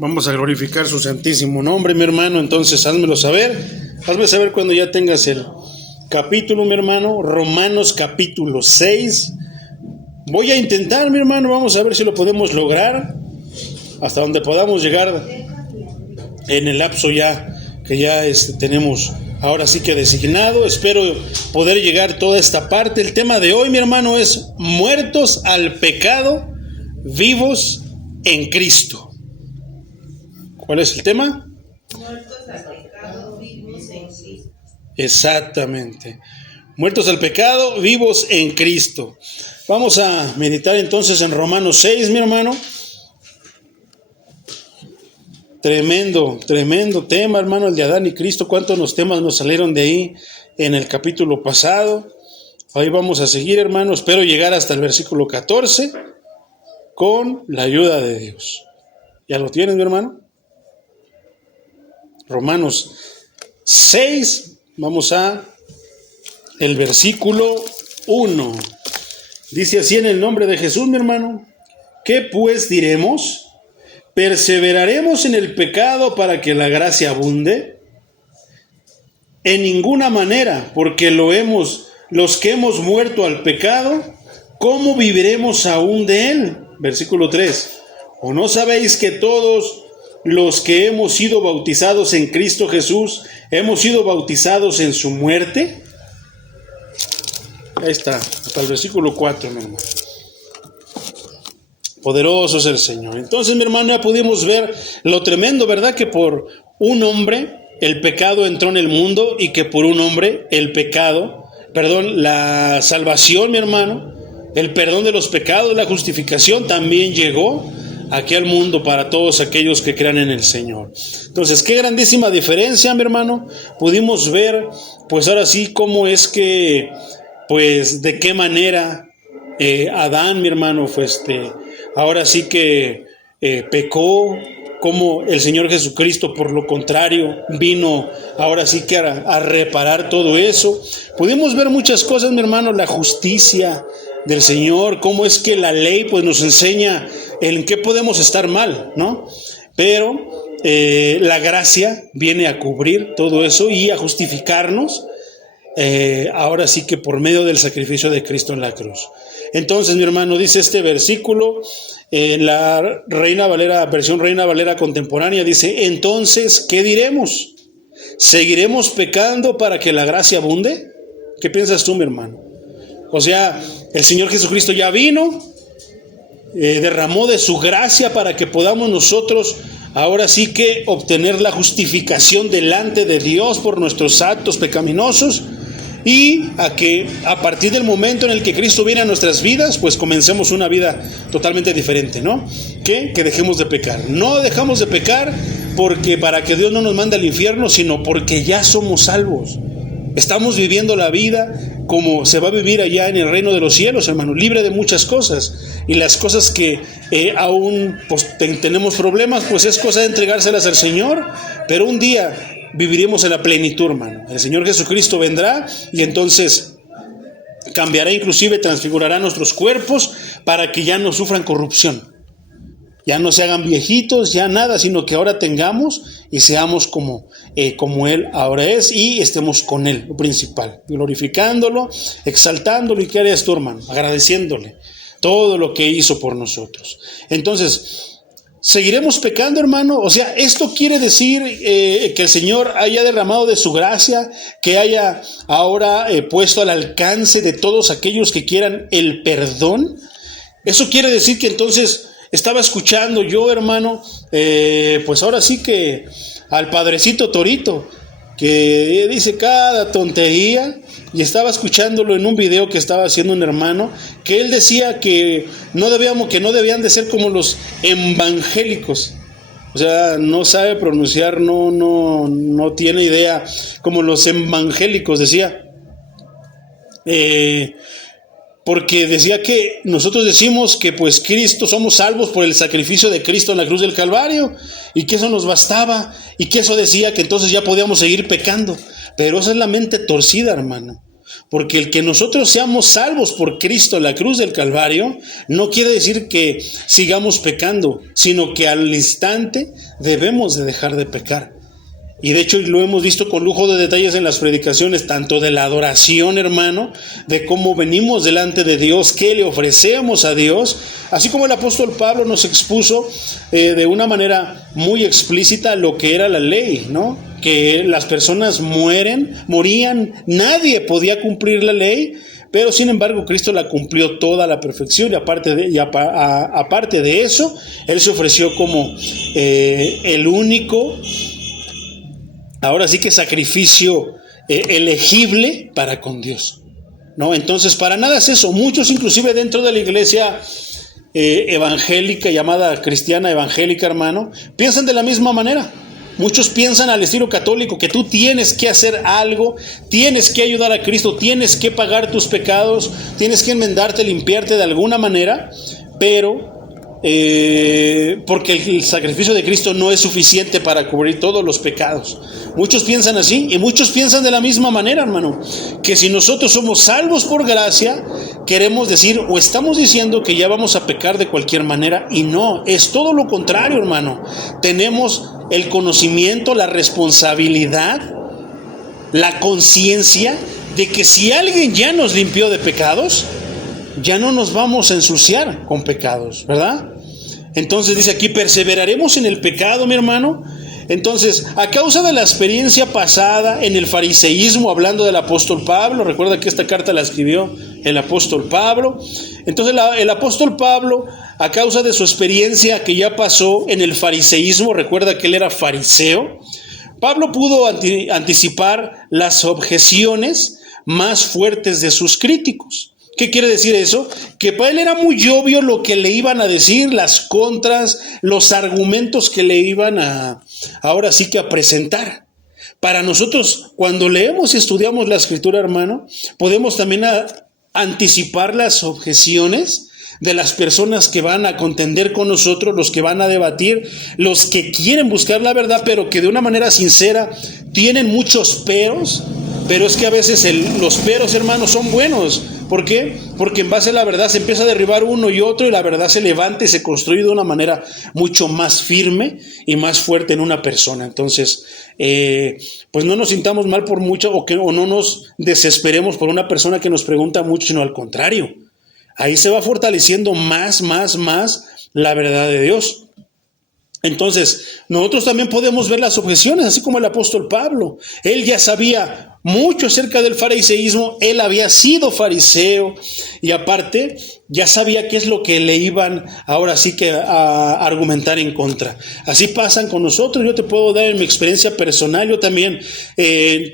Vamos a glorificar su santísimo nombre, mi hermano. Entonces, házmelo saber. Hazme saber cuando ya tengas el capítulo, mi hermano. Romanos capítulo 6. Voy a intentar, mi hermano. Vamos a ver si lo podemos lograr. Hasta donde podamos llegar en el lapso ya que ya tenemos ahora sí que designado. Espero poder llegar toda esta parte. El tema de hoy, mi hermano, es muertos al pecado, vivos en Cristo. ¿Cuál es el tema? Muertos al pecado, vivos en Cristo. Exactamente. Muertos al pecado, vivos en Cristo. Vamos a meditar entonces en Romanos 6, mi hermano. Tremendo tema, hermano, el de Adán y Cristo. ¿Cuántos temas nos salieron de ahí en el capítulo pasado? Ahí vamos a seguir, hermano. Espero llegar hasta el versículo 14 con la ayuda de Dios. ¿Ya lo tienes, mi hermano? Romanos 6, vamos a el versículo 1. Dice así en el nombre de Jesús, mi hermano. ¿Qué pues diremos? ¿Perseveraremos en el pecado para que la gracia abunde? En ninguna manera, porque los que hemos muerto al pecado, ¿cómo viviremos aún de él? Versículo 3. ¿O no sabéis que todos los que hemos sido bautizados en Cristo Jesús, hemos sido bautizados en su muerte? Ahí está, hasta el versículo 4, mi hermano. Poderoso es el Señor. Entonces, mi hermano, ya pudimos ver lo tremendo, ¿verdad? Que por un hombre el pecado entró en el mundo y que por un hombre la salvación, mi hermano, el perdón de los pecados, la justificación también llegó aquí al mundo para todos aquellos que crean en el Señor. Entonces, qué grandísima diferencia, mi hermano. Pudimos ver, pues ahora sí, cómo es que, pues, de qué manera Adán, mi hermano, pues, ahora sí que pecó, como el Señor Jesucristo, por lo contrario, vino ahora sí que a reparar todo eso. Pudimos ver muchas cosas, mi hermano, la justicia del Señor, cómo es que la ley pues nos enseña en qué podemos estar mal, ¿no? Pero la gracia viene a cubrir todo eso y a justificarnos, ahora sí que por medio del sacrificio de Cristo en la cruz. Entonces, mi hermano, dice este versículo en la versión Reina Valera contemporánea, dice: entonces, ¿qué diremos? ¿Seguiremos pecando para que la gracia abunde? ¿Qué piensas tú, mi hermano? O sea, el Señor Jesucristo ya vino, derramó de su gracia para que podamos nosotros ahora sí que obtener la justificación delante de Dios por nuestros actos pecaminosos, y a que a partir del momento en el que Cristo viene a nuestras vidas, pues comencemos una vida totalmente diferente, ¿no? Que dejemos de pecar. No dejamos de pecar porque para que Dios no nos mande al infierno, sino porque ya somos salvos. Estamos viviendo la vida como se va a vivir allá en el reino de los cielos, hermano, libre de muchas cosas. Y las cosas que aún pues, tenemos problemas, pues es cosa de entregárselas al Señor. Pero un día viviremos en la plenitud, hermano. El Señor Jesucristo vendrá y entonces cambiará, inclusive transfigurará nuestros cuerpos para que ya no sufran corrupción. Ya no se hagan viejitos, ya nada, sino que ahora tengamos y seamos como Él ahora es, y estemos con Él, lo principal, glorificándolo, exaltándolo. ¿Y qué harías tú, hermano? Agradeciéndole todo lo que hizo por nosotros. Entonces, ¿seguiremos pecando, hermano? O sea, esto quiere decir que el Señor haya derramado de su gracia, que haya ahora puesto al alcance de todos aquellos que quieran el perdón. Eso quiere decir que entonces estaba escuchando yo, hermano, pues ahora sí que al padrecito Torito, que dice cada tontería, y estaba escuchándolo en un video que estaba haciendo un hermano, que él decía que no debían de ser como los evangélicos. O sea, no sabe pronunciar, no tiene idea, como los evangélicos, decía. Porque decía que nosotros decimos que pues Cristo, somos salvos por el sacrificio de Cristo en la cruz del Calvario, y que eso nos bastaba, y que eso decía que entonces ya podíamos seguir pecando. Pero esa es la mente torcida, hermano. Porque el que nosotros seamos salvos por Cristo en la cruz del Calvario no quiere decir que sigamos pecando, sino que al instante debemos de dejar de pecar. Y de hecho lo hemos visto con lujo de detalles en las predicaciones, tanto de la adoración, hermano, de cómo venimos delante de Dios, qué le ofrecemos a Dios, así como el apóstol Pablo nos expuso de una manera muy explícita lo que era la ley, ¿no? Que las personas morían, nadie podía cumplir la ley, pero sin embargo Cristo la cumplió toda a la perfección, y aparte de eso, Él se ofreció como el único, ahora sí que sacrificio elegible para con Dios, ¿no? Entonces, para nada es eso. Muchos, inclusive dentro de la iglesia evangélica, llamada cristiana evangélica, hermano, piensan de la misma manera. Muchos piensan al estilo católico que tú tienes que hacer algo, tienes que ayudar a Cristo, tienes que pagar tus pecados, tienes que enmendarte, limpiarte de alguna manera, pero porque el sacrificio de Cristo no es suficiente para cubrir todos los pecados. Muchos piensan así, y muchos piensan de la misma manera, hermano, que si nosotros somos salvos por gracia, queremos decir o estamos diciendo que ya vamos a pecar de cualquier manera, y no, es todo lo contrario, hermano. Tenemos el conocimiento, la responsabilidad, la conciencia de que si alguien ya nos limpió de pecados, ya no nos vamos a ensuciar con pecados, ¿verdad? Entonces dice aquí, perseveraremos en el pecado, mi hermano. Entonces, a causa de la experiencia pasada en el fariseísmo, hablando del apóstol Pablo, recuerda que esta carta la escribió el apóstol Pablo. Entonces el apóstol Pablo, a causa de su experiencia que ya pasó en el fariseísmo, recuerda que él era fariseo, Pablo pudo anticipar las objeciones más fuertes de sus críticos. ¿Qué quiere decir eso? Que para él era muy obvio lo que le iban a decir, las contras, los argumentos que le iban ahora sí que a presentar. Para nosotros, cuando leemos y estudiamos la Escritura, hermano, podemos también anticipar las objeciones de las personas que van a contender con nosotros, los que van a debatir, los que quieren buscar la verdad, pero que de una manera sincera tienen muchos peros. Pero es que a veces los peros, hermanos, son buenos. ¿Por qué? Porque en base a la verdad se empieza a derribar uno y otro, y la verdad se levanta y se construye de una manera mucho más firme y más fuerte en una persona. Entonces, pues no nos sintamos mal por mucho, o no nos desesperemos por una persona que nos pregunta mucho, sino al contrario. Ahí se va fortaleciendo más la verdad de Dios. Entonces, nosotros también podemos ver las objeciones, así como el apóstol Pablo. Él ya sabía mucho acerca del fariseísmo, él había sido fariseo, y aparte ya sabía qué es lo que le iban ahora sí que a argumentar en contra. Así pasan con nosotros. Yo te puedo dar en mi experiencia personal, yo también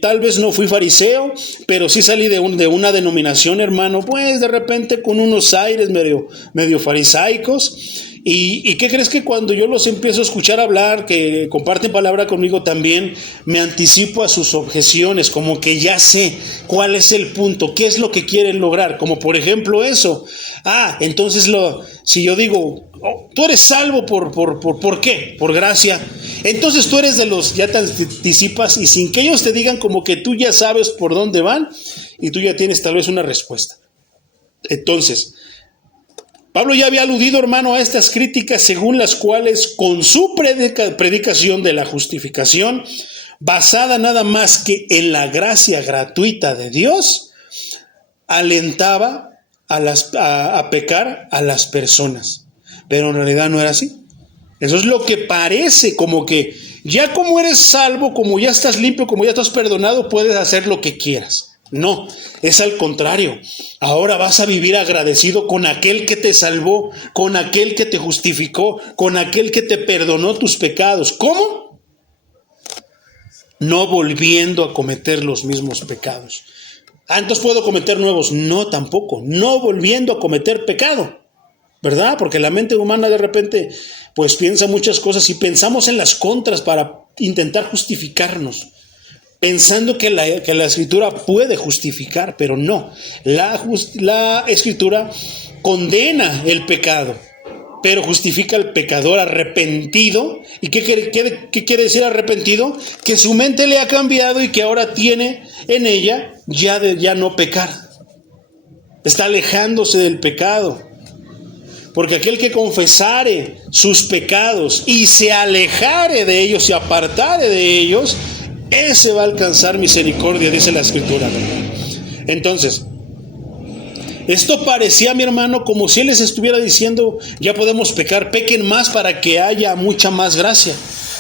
tal vez no fui fariseo, pero sí salí de una denominación, hermano, pues de repente con unos aires medio farisaicos. ¿Y qué crees? Que cuando yo los empiezo a escuchar hablar, que comparten palabra conmigo también, me anticipo a sus objeciones, como que ya sé cuál es el punto, qué es lo que quieren lograr, como por ejemplo eso. Entonces si yo digo, tú eres salvo ¿por qué? Por gracia. Entonces tú eres de los, ya te anticipas, y sin que ellos te digan, como que tú ya sabes por dónde van, y tú ya tienes tal vez una respuesta. Entonces, Pablo ya había aludido, hermano, a estas críticas, según las cuales con su predicación de la justificación, basada nada más que en la gracia gratuita de Dios, alentaba a pecar a las personas. Pero en realidad no era así. Eso es lo que parece, como que ya como eres salvo, como ya estás limpio, como ya estás perdonado, puedes hacer lo que quieras. No, es al contrario. Ahora vas a vivir agradecido con aquel que te salvó, con aquel que te justificó, con aquel que te perdonó tus pecados. ¿Cómo? No volviendo a cometer los mismos pecados. Entonces puedo cometer nuevos. No, tampoco. No volviendo a cometer pecado, ¿verdad? Porque la mente humana de repente pues piensa muchas cosas, y pensamos en las contras para intentar justificarnos, pensando que la Escritura puede justificar, pero no. La Escritura condena el pecado. pero justifica al pecador arrepentido. ¿Y qué quiere decir arrepentido? Que su mente le ha cambiado y que ahora tiene en ella ya no pecar. Está alejándose del pecado. Porque aquel que confesare sus pecados y se alejare de ellos, se apartare de ellos, ese va a alcanzar misericordia, dice la Escritura. Entonces, esto parecía, mi hermano, como si él les estuviera diciendo: ya podemos pecar, pequen más para que haya mucha más gracia.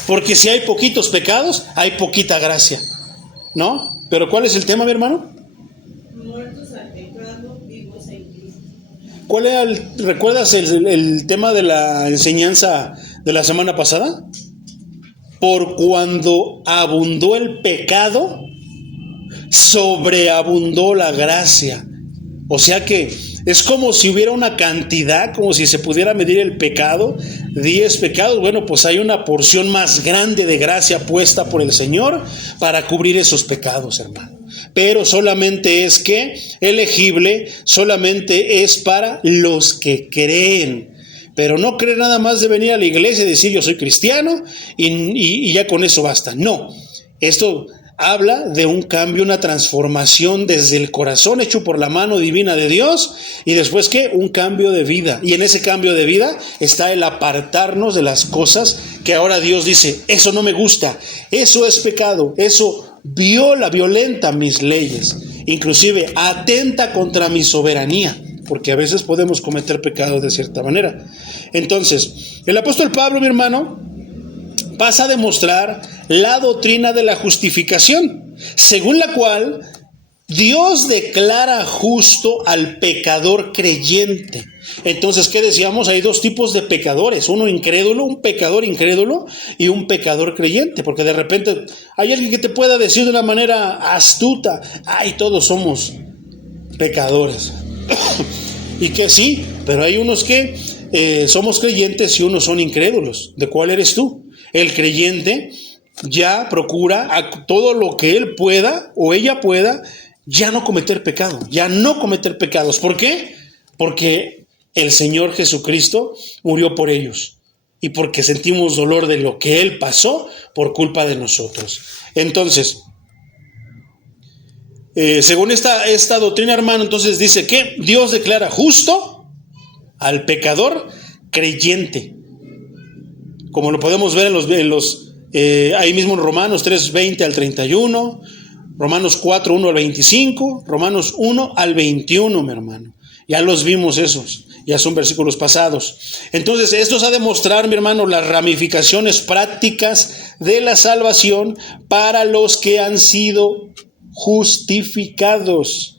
Porque si hay poquitos pecados, hay poquita gracia, ¿no? Pero ¿cuál es el tema, mi hermano? Muertos al pecado, vivos en Cristo. ¿Cuál era recuerdas el tema de la enseñanza de la semana pasada? Por cuando abundó el pecado, sobreabundó la gracia. O sea que es como si hubiera una cantidad, como si se pudiera medir el pecado, 10 pecados. Bueno, pues hay una porción más grande de gracia puesta por el Señor para cubrir esos pecados, hermano. Pero solamente es elegible, solamente es para los que creen. Pero no cree nada más de venir a la iglesia y decir: yo soy cristiano y ya con eso basta. No, esto habla de un cambio, una transformación desde el corazón hecho por la mano divina de Dios, y después un cambio de vida. Y en ese cambio de vida está el apartarnos de las cosas que ahora Dios dice: eso no me gusta, eso es pecado, eso violenta mis leyes, inclusive atenta contra mi soberanía, porque a veces podemos cometer pecados de cierta manera. Entonces, el apóstol Pablo, mi hermano, pasa a demostrar la doctrina de la justificación, según la cual Dios declara justo al pecador creyente. Entonces, ¿qué decíamos? Hay dos tipos de pecadores: uno incrédulo, un pecador incrédulo, y un pecador creyente. Porque de repente hay alguien que te pueda decir de una manera astuta: ay, todos somos pecadores. Y que sí, pero hay unos que somos creyentes y unos son incrédulos. ¿De cuál eres tú? El creyente ya procura a todo lo que él pueda o ella pueda ya no cometer pecado, ya no cometer pecados. ¿Por qué? Porque el Señor Jesucristo murió por ellos y porque sentimos dolor de lo que Él pasó por culpa de nosotros. Entonces, según esta doctrina, hermano, entonces dice que Dios declara justo al pecador creyente, como lo podemos ver ahí mismo en Romanos 3:20 al 31, Romanos 4:1 al 25, Romanos 1 al 21, mi hermano. Ya los vimos esos, ya son versículos pasados. Entonces, esto es a demostrar, mi hermano, las ramificaciones prácticas de la salvación para los que han sido justificados.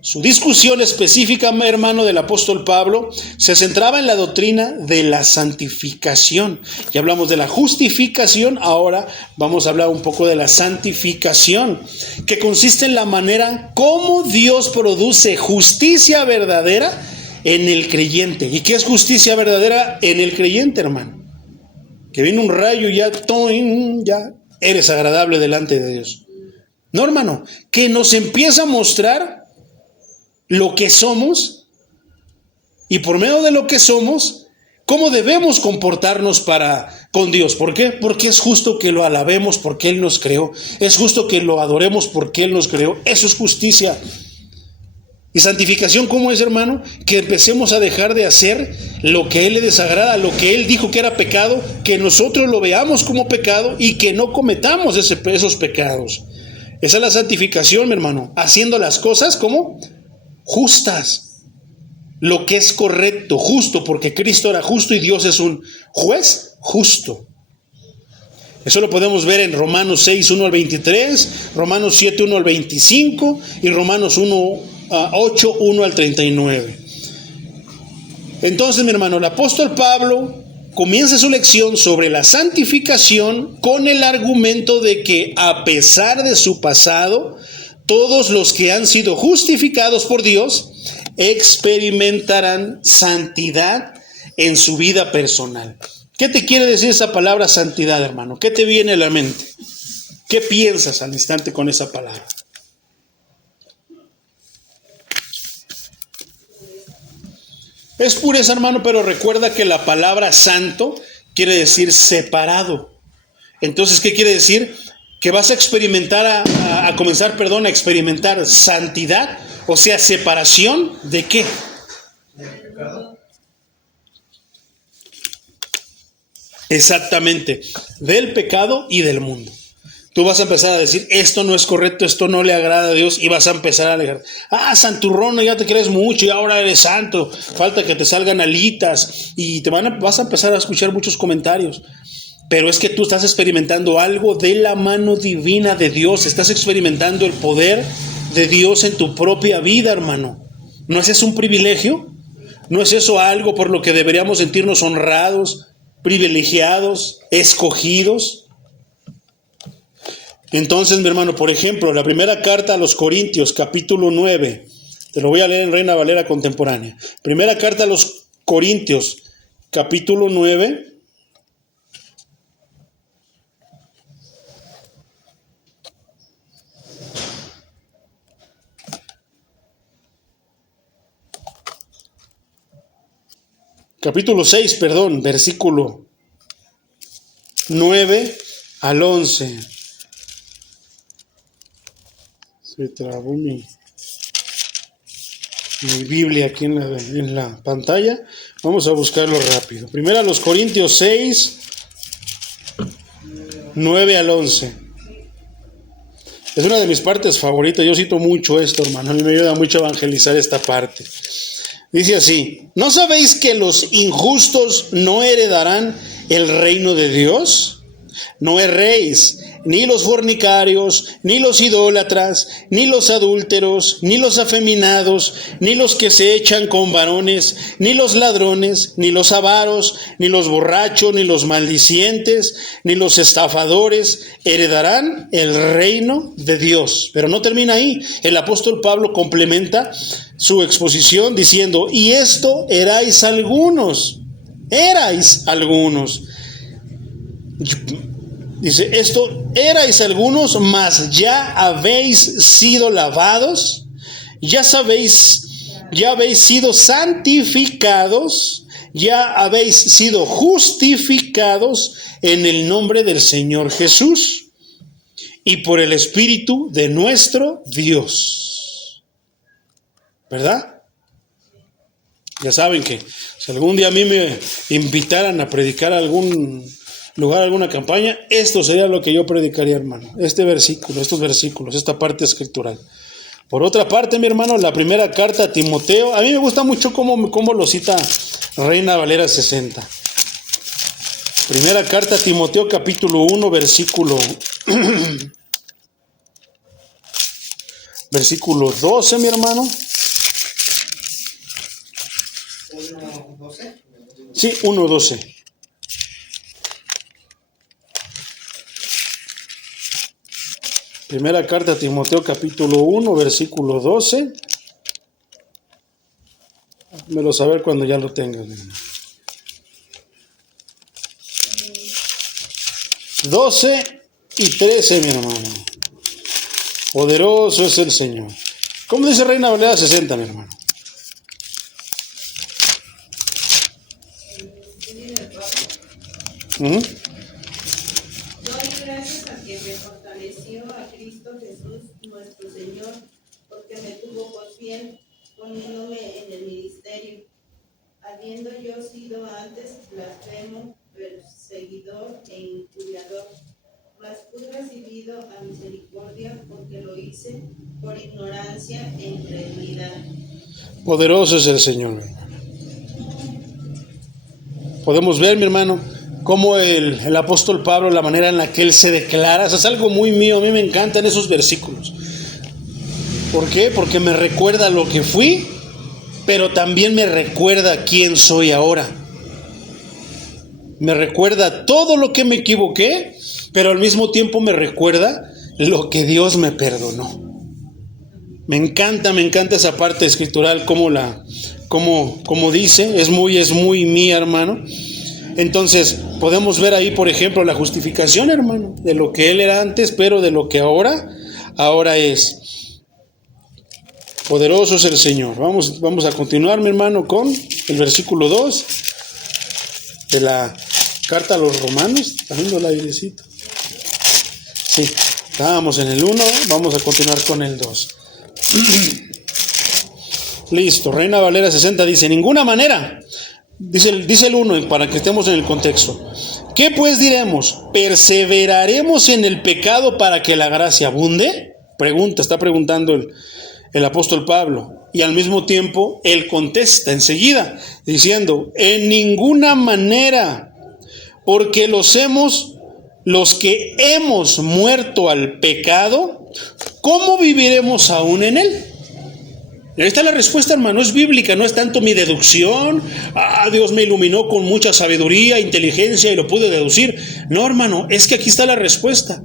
Su discusión específica, hermano, del apóstol Pablo se centraba en la doctrina de la santificación. Ya hablamos de la justificación, ahora vamos a hablar un poco de la santificación, que consiste en la manera como Dios produce justicia verdadera en el creyente. ¿Y qué es justicia verdadera en el creyente, hermano? Que viene un rayo y ya eres agradable delante de Dios. No, hermano, que nos empieza a mostrar lo que somos, y por medio de lo que somos, cómo debemos comportarnos con Dios. ¿Por qué? Porque es justo que lo alabemos porque Él nos creó. Es justo que lo adoremos porque Él nos creó. Eso es justicia. ¿Y santificación cómo es, hermano? Que empecemos a dejar de hacer lo que a Él le desagrada, lo que Él dijo que era pecado, que nosotros lo veamos como pecado y que no cometamos esos pecados. Esa es la santificación, mi hermano. Haciendo las cosas como justas, lo que es correcto, justo, porque Cristo era justo y Dios es un juez justo. Eso lo podemos ver en Romanos 6:1 al 23, Romanos 7:1 al 25 y Romanos 8:1 al 39. Entonces, mi hermano, el apóstol Pablo comienza su lección sobre la santificación con el argumento de que, a pesar de su pasado, todos los que han sido justificados por Dios experimentarán santidad en su vida personal. ¿Qué te quiere decir esa palabra santidad, hermano? ¿Qué te viene a la mente? ¿Qué piensas al instante con esa palabra? Es pureza, hermano, pero recuerda que la palabra santo quiere decir separado. Entonces, ¿qué quiere decir? Que vas a experimentar, a comenzar a experimentar santidad, o sea, separación ¿de qué? Exactamente, del pecado y del mundo. Tú vas a empezar a decir, esto no es correcto, esto no le agrada a Dios, y vas a empezar a alejar. Santurrón, ya te crees mucho y ahora eres santo, falta que te salgan alitas, y vas a empezar a escuchar muchos comentarios. Pero es que tú estás experimentando algo de la mano divina de Dios, estás experimentando el poder de Dios en tu propia vida, hermano. ¿No es eso un privilegio? ¿No es eso algo por lo que deberíamos sentirnos honrados, privilegiados, escogidos? Entonces, mi hermano, por ejemplo, la primera carta a los Corintios, capítulo 9, te lo voy a leer en Reina Valera contemporánea. Primera carta a los Corintios, capítulo 9. Capítulo 6, versículo 9 al 11. Se trabó mi Biblia aquí en la pantalla. Vamos a buscarlo rápido. Primero a los Corintios 6, 9 al 11. Es una de mis partes favoritas. Yo cito mucho esto, hermano. A mí me ayuda mucho a evangelizar esta parte. Dice así: ¿no sabéis que los injustos no heredarán el reino de Dios? No erréis, ni los fornicarios, ni los idólatras, ni los adúlteros, ni los afeminados, ni los que se echan con varones, ni los ladrones, ni los avaros, ni los borrachos, ni los maldicientes, ni los estafadores heredarán el reino de Dios. Pero no termina ahí. El apóstol Pablo complementa su exposición diciendo: y esto erais algunos. Dice, esto erais algunos, mas ya habéis sido lavados, ya habéis sido santificados, ya habéis sido justificados en el nombre del Señor Jesús y por el Espíritu de nuestro Dios. ¿Verdad? Ya saben que si algún día a mí me invitaran a predicar a algún lugar, alguna campaña, esto sería lo que yo predicaría, hermano. Estos versículos, esta parte escritural. Por otra parte, mi hermano, la primera carta a Timoteo, a mí me gusta mucho cómo lo cita Reina Valera 60. Primera carta a Timoteo, capítulo 1, versículo 12, mi hermano. 1:12. Sí, 1:12. Primera carta a Timoteo, capítulo 1, versículo 12. Hámelo saber cuando ya lo tengas. 12 y 13, mi hermano. Poderoso es el Señor. ¿Cómo dice Reina Valera 60, mi hermano? Doy gracias a quien me fortaleció, a Cristo Jesús nuestro Señor, porque me tuvo por fiel, poniéndome en el ministerio, habiendo yo sido antes blasfemo, perseguidor e injuriador, mas fui recibido a misericordia porque lo hice por ignorancia e incredulidad. Poderoso es el Señor, mi hermano. Podemos ver, mi hermano, cómo el apóstol Pablo, la manera en la que él se declara, eso es algo muy mío, a mí me encantan esos versículos. ¿Por qué? Porque me recuerda lo que fui, pero también me recuerda quién soy ahora. Me recuerda todo lo que me equivoqué, pero al mismo tiempo me recuerda lo que Dios me perdonó. Me encanta esa parte escritural, como dice, es muy mía, hermano. Entonces, podemos ver ahí, por ejemplo, la justificación, hermano, de lo que él era antes, pero de lo que ahora es. Poderoso es el Señor. Vamos a continuar, mi hermano, con el versículo 2 de la carta a los Romanos. ¿Está viendo el airecito? Sí, estábamos en el 1, vamos a continuar con el 2. Listo, Reina Valera 60 dice, ninguna manera, dice el 1 para que estemos en el contexto. ¿Qué pues diremos? ¿Perseveraremos en el pecado para que la gracia abunde? Está preguntando el apóstol Pablo. Y al mismo tiempo, él contesta enseguida, diciendo, en ninguna manera, porque los que hemos muerto al pecado, ¿cómo viviremos aún en él? Ahí está la respuesta, hermano, es bíblica, no es tanto mi deducción. Dios me iluminó con mucha sabiduría, inteligencia y lo pude deducir. No, hermano, es que aquí está la respuesta.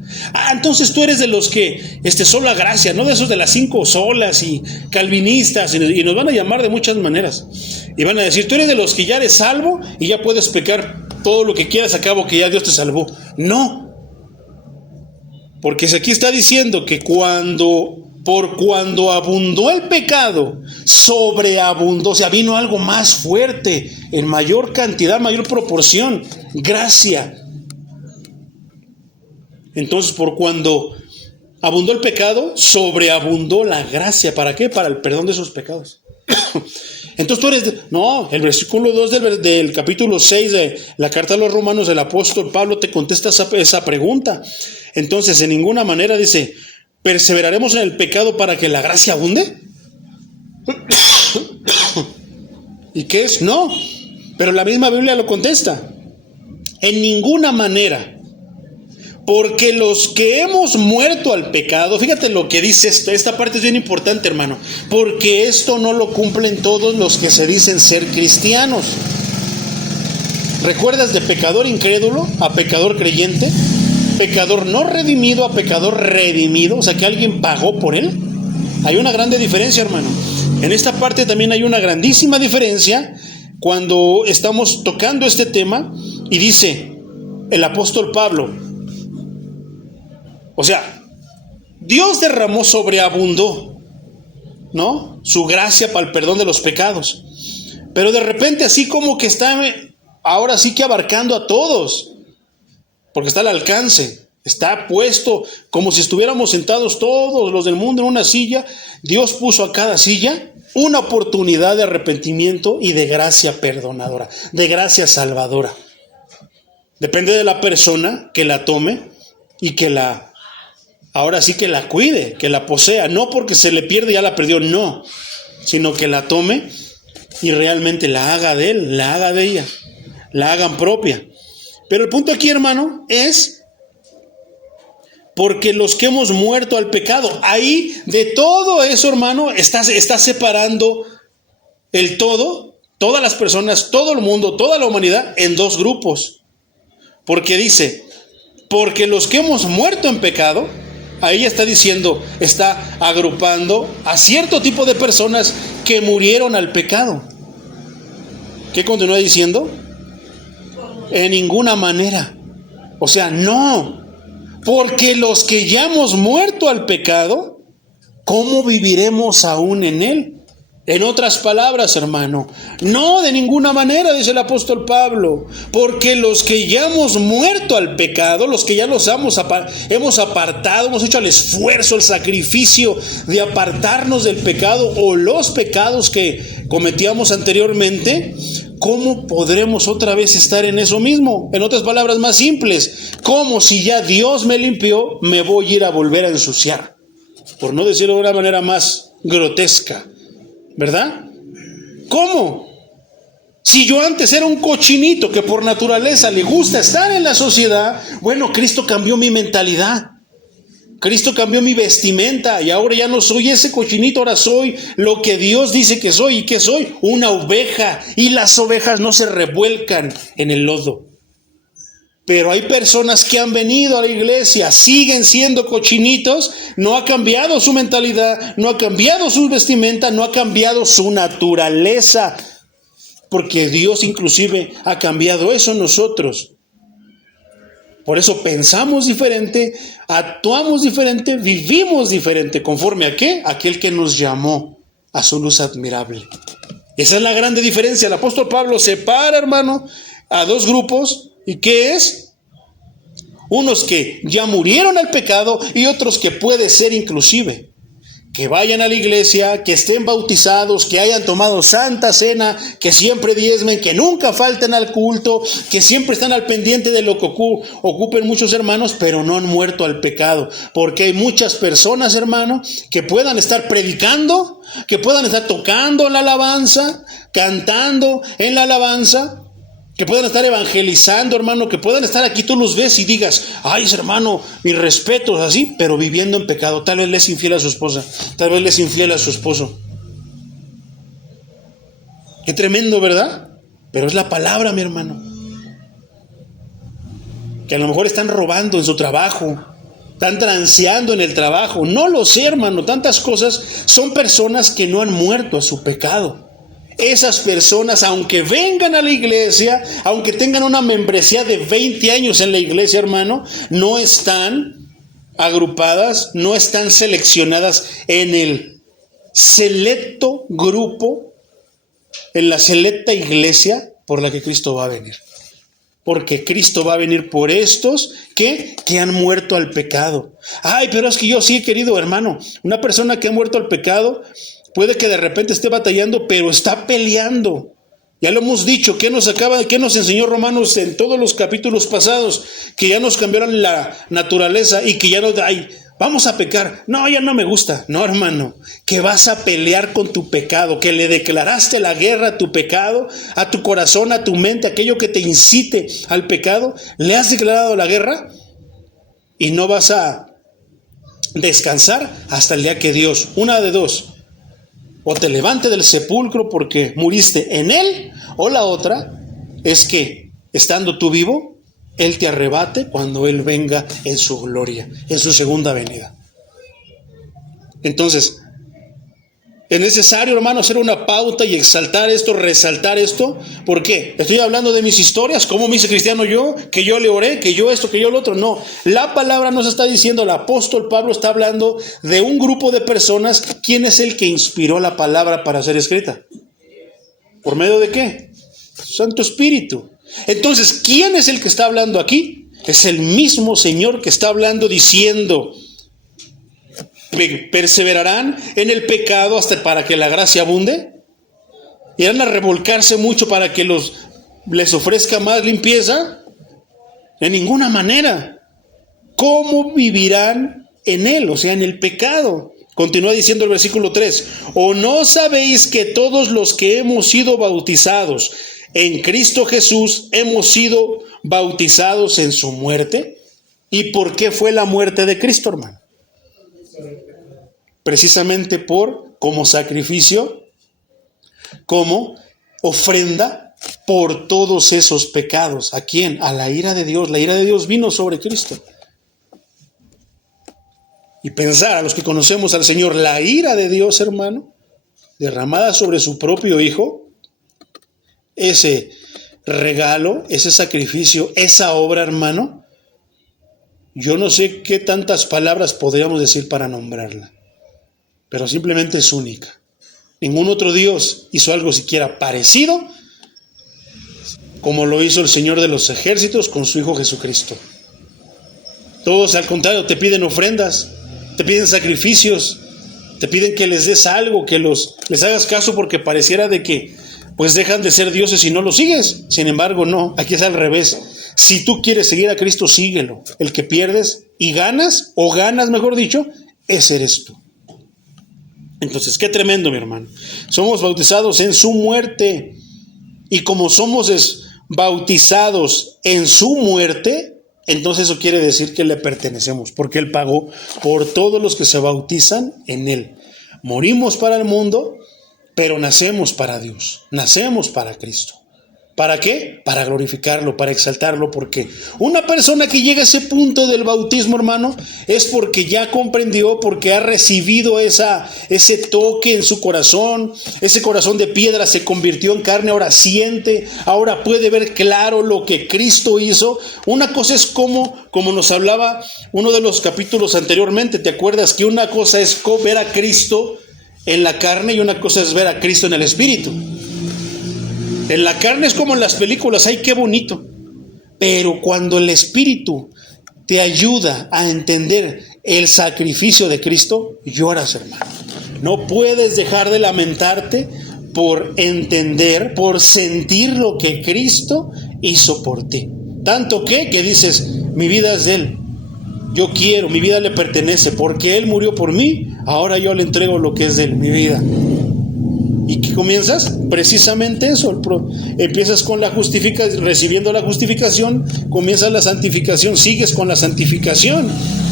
Entonces tú eres de los que, sola gracia, no de esos de las 5 solas y calvinistas, y nos van a llamar de muchas maneras. Y van a decir, tú eres de los que ya eres salvo y ya puedes pecar todo lo que quieras a cabo que ya Dios te salvó. No. Porque si aquí está diciendo que cuando abundó el pecado, sobreabundó, o sea, vino algo más fuerte, en mayor cantidad, mayor proporción, gracia. Entonces, por cuando abundó el pecado, sobreabundó la gracia. ¿Para qué? Para el perdón de esos pecados. Entonces tú eres... el versículo 2 del capítulo 6 de la carta a los Romanos, el apóstol Pablo te contesta esa pregunta. Entonces, en ninguna manera dice... ¿Perseveraremos en el pecado para que la gracia abunde? ¿Y qué es? No, pero la misma Biblia lo contesta. En ninguna manera. Porque los que hemos muerto al pecado, fíjate lo que dice esta parte es bien importante, hermano. Porque esto no lo cumplen todos los que se dicen ser cristianos. ¿Recuerdas de pecador incrédulo a pecador creyente? Pecador no redimido a pecador redimido, o sea que alguien pagó por él. Hay una grande diferencia, hermano. En esta parte también hay una grandísima diferencia cuando estamos tocando este tema y dice el apóstol Pablo, o sea, Dios derramó, sobreabundó, ¿no? Su gracia para el perdón de los pecados. Pero de repente así como que está ahora sí que abarcando a todos. Porque está al alcance, está puesto como si estuviéramos sentados todos los del mundo en una silla. Dios puso a cada silla una oportunidad de arrepentimiento y de gracia perdonadora, de gracia salvadora. Depende de la persona que la tome y que ahora sí que la cuide, que la posea. No porque se le pierde, ya la perdió, no. Sino que la tome y realmente la haga de él, la haga de ella, la hagan propia. Pero el punto aquí, hermano, es porque los que hemos muerto al pecado, ahí de todo eso, hermano, está separando el todo, todas las personas, todo el mundo, toda la humanidad en 2 grupos. Porque dice, porque los que hemos muerto en pecado, ahí está diciendo, está agrupando a cierto tipo de personas que murieron al pecado. ¿Qué continúa diciendo? En ninguna manera. O sea, no. Porque los que ya hemos muerto al pecado, ¿cómo viviremos aún en él? En otras palabras, hermano, no, de ninguna manera, dice el apóstol Pablo. Porque los que ya hemos muerto al pecado, los que ya los hemos apartado, hemos hecho el esfuerzo, el sacrificio de apartarnos del pecado o los pecados que cometíamos anteriormente, ¿cómo podremos otra vez estar en eso mismo? En otras palabras más simples, como si ya Dios me limpió, me voy a ir a volver a ensuciar. Por no decirlo de una manera más grotesca, ¿verdad? ¿Cómo? Si yo antes era un cochinito que por naturaleza le gusta estar en la sociedad, bueno, Cristo cambió mi mentalidad. Cristo cambió mi vestimenta y ahora ya no soy ese cochinito, ahora soy lo que Dios dice que soy. ¿Y qué soy? Una oveja. Y las ovejas no se revuelcan en el lodo. Pero hay personas que han venido a la iglesia, siguen siendo cochinitos, no ha cambiado su mentalidad, no ha cambiado su vestimenta, no ha cambiado su naturaleza. Porque Dios inclusive ha cambiado eso en nosotros. Por eso pensamos diferente, actuamos diferente, vivimos diferente. ¿Conforme a qué? Aquel que nos llamó. a su luz admirable. Esa es la grande diferencia. El apóstol Pablo separa, hermano, a dos grupos. ¿Y qué es? Unos que ya murieron al pecado y otros que puede ser inclusive que vayan a la iglesia, que estén bautizados, que hayan tomado santa cena, que siempre diezmen, que nunca falten al culto, que siempre están al pendiente de lo que ocupen muchos hermanos, pero no han muerto al pecado. Porque hay muchas personas, hermano, que puedan estar predicando, que puedan estar tocando la alabanza, cantando en la alabanza, que puedan estar evangelizando, hermano, que puedan estar aquí, tú los ves y digas, ay, hermano, mis respetos, así, pero viviendo en pecado. Tal vez le es infiel a su esposa, tal vez le es infiel a su esposo. Qué tremendo, ¿verdad? Pero es la palabra, mi hermano. Que a lo mejor están robando en su trabajo, están transeando en el trabajo. No lo sé, hermano, tantas cosas. Son personas que no han muerto a su pecado. Esas personas, aunque vengan a la iglesia, aunque tengan una membresía de 20 años en la iglesia, hermano, no están agrupadas, no están seleccionadas en el selecto grupo, en la selecta iglesia por la que Cristo va a venir. Porque Cristo va a venir por estos que han muerto al pecado. Ay, pero es que yo sí, querido hermano, una persona que ha muerto al pecado puede que de repente esté batallando, pero está peleando. Ya lo hemos dicho, ¿qué nos enseñó Romanos en todos los capítulos pasados? Que ya nos cambiaron la naturaleza y que ya no hay, vamos a pecar. No, ya no me gusta. No, hermano, que vas a pelear con tu pecado, que le declaraste la guerra a tu pecado, a tu corazón, a tu mente, aquello que te incite al pecado, le has declarado la guerra y no vas a descansar hasta el día que Dios, una de dos, o te levante del sepulcro porque muriste en él, o la otra es que, estando tú vivo, él te arrebate cuando él venga en su gloria, en su segunda venida. Entonces, es necesario, hermano, hacer una pauta y exaltar esto, resaltar esto. ¿Por qué? Estoy hablando de mis historias, cómo me hice cristiano yo, que yo le oré, que yo esto, que yo lo otro. No, la palabra nos está diciendo, el apóstol Pablo está hablando de un grupo de personas. ¿Quién es el que inspiró la palabra para ser escrita? ¿Por medio de qué? Santo Espíritu. Entonces, ¿quién es el que está hablando aquí? Es el mismo Señor que está hablando diciendo, perseverarán en el pecado hasta para que la gracia abunde. ¿Irán a revolcarse mucho para que les ofrezca más limpieza? De ninguna manera. ¿Cómo vivirán en él? O sea, en el pecado. Continúa diciendo el versículo 3. ¿O no sabéis que todos los que hemos sido bautizados en Cristo Jesús hemos sido bautizados en su muerte? ¿Y por qué fue la muerte de Cristo, hermano? Precisamente como sacrificio, como ofrenda por todos esos pecados. ¿A quién? A la ira de Dios. La ira de Dios vino sobre Cristo. Y pensar, a los que conocemos al Señor, la ira de Dios, hermano, derramada sobre su propio Hijo, ese regalo, ese sacrificio, esa obra, hermano, yo no sé qué tantas palabras podríamos decir para nombrarla, pero simplemente es única. Ningún otro Dios hizo algo siquiera parecido como lo hizo el Señor de los ejércitos con su Hijo Jesucristo. Todos, al contrario, te piden ofrendas, te piden sacrificios, te piden que les des algo, que les hagas caso, porque pareciera de que pues dejan de ser dioses y no los sigues. Sin embargo, no, aquí es al revés. Si tú quieres seguir a Cristo, síguelo. El que pierdes y ganas, o ganas mejor dicho, ese eres tú. Entonces, qué tremendo, mi hermano. Somos bautizados en su muerte. Y como somos bautizados en su muerte, entonces eso quiere decir que le pertenecemos, porque Él pagó por todos los que se bautizan en Él. Morimos para el mundo, pero nacemos para Dios, nacemos para Cristo. ¿Para qué? Para glorificarlo, para exaltarlo, porque una persona que llega a ese punto del bautismo, hermano, es porque ya comprendió, porque ha recibido ese toque en su corazón, ese corazón de piedra se convirtió en carne, ahora siente, ahora puede ver claro lo que Cristo hizo. Una cosa es como nos hablaba uno de los capítulos anteriormente, ¿te acuerdas? Que una cosa es ver a Cristo en la carne y una cosa es ver a Cristo en el Espíritu. En la carne es como en las películas, ¡ay, qué bonito! Pero cuando el Espíritu te ayuda a entender el sacrificio de Cristo, lloras, hermano. No puedes dejar de lamentarte por entender, por sentir lo que Cristo hizo por ti. Tanto que dices, mi vida es de Él. Yo quiero, mi vida le pertenece, porque Él murió por mí, ahora yo le entrego lo que es de Él, mi vida. ¿Y qué comienzas? Precisamente eso. Empiezas con la justificación, recibiendo la justificación, comienzas la santificación, sigues con la santificación.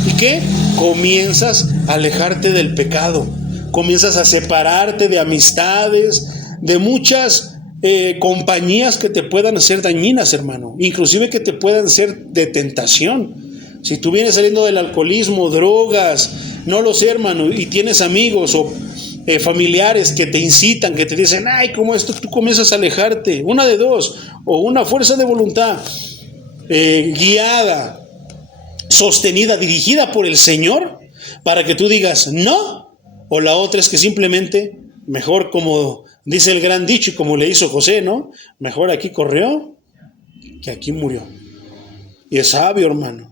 ¿Y qué? Comienzas a alejarte del pecado, comienzas a separarte de amistades, de muchas compañías que te puedan ser dañinas, hermano, inclusive que te puedan ser de tentación. Si tú vienes saliendo del alcoholismo, drogas, no lo sé, hermano, y tienes amigos o familiares que te incitan, que te dicen, ay, ¿cómo esto? Tú comienzas a alejarte. Una de dos, o una fuerza de voluntad guiada, sostenida, dirigida por el Señor, para que tú digas no, o la otra es que simplemente, mejor como dice el gran dicho y como le hizo José, ¿no? Mejor aquí corrió que aquí murió. Y es sabio, hermano.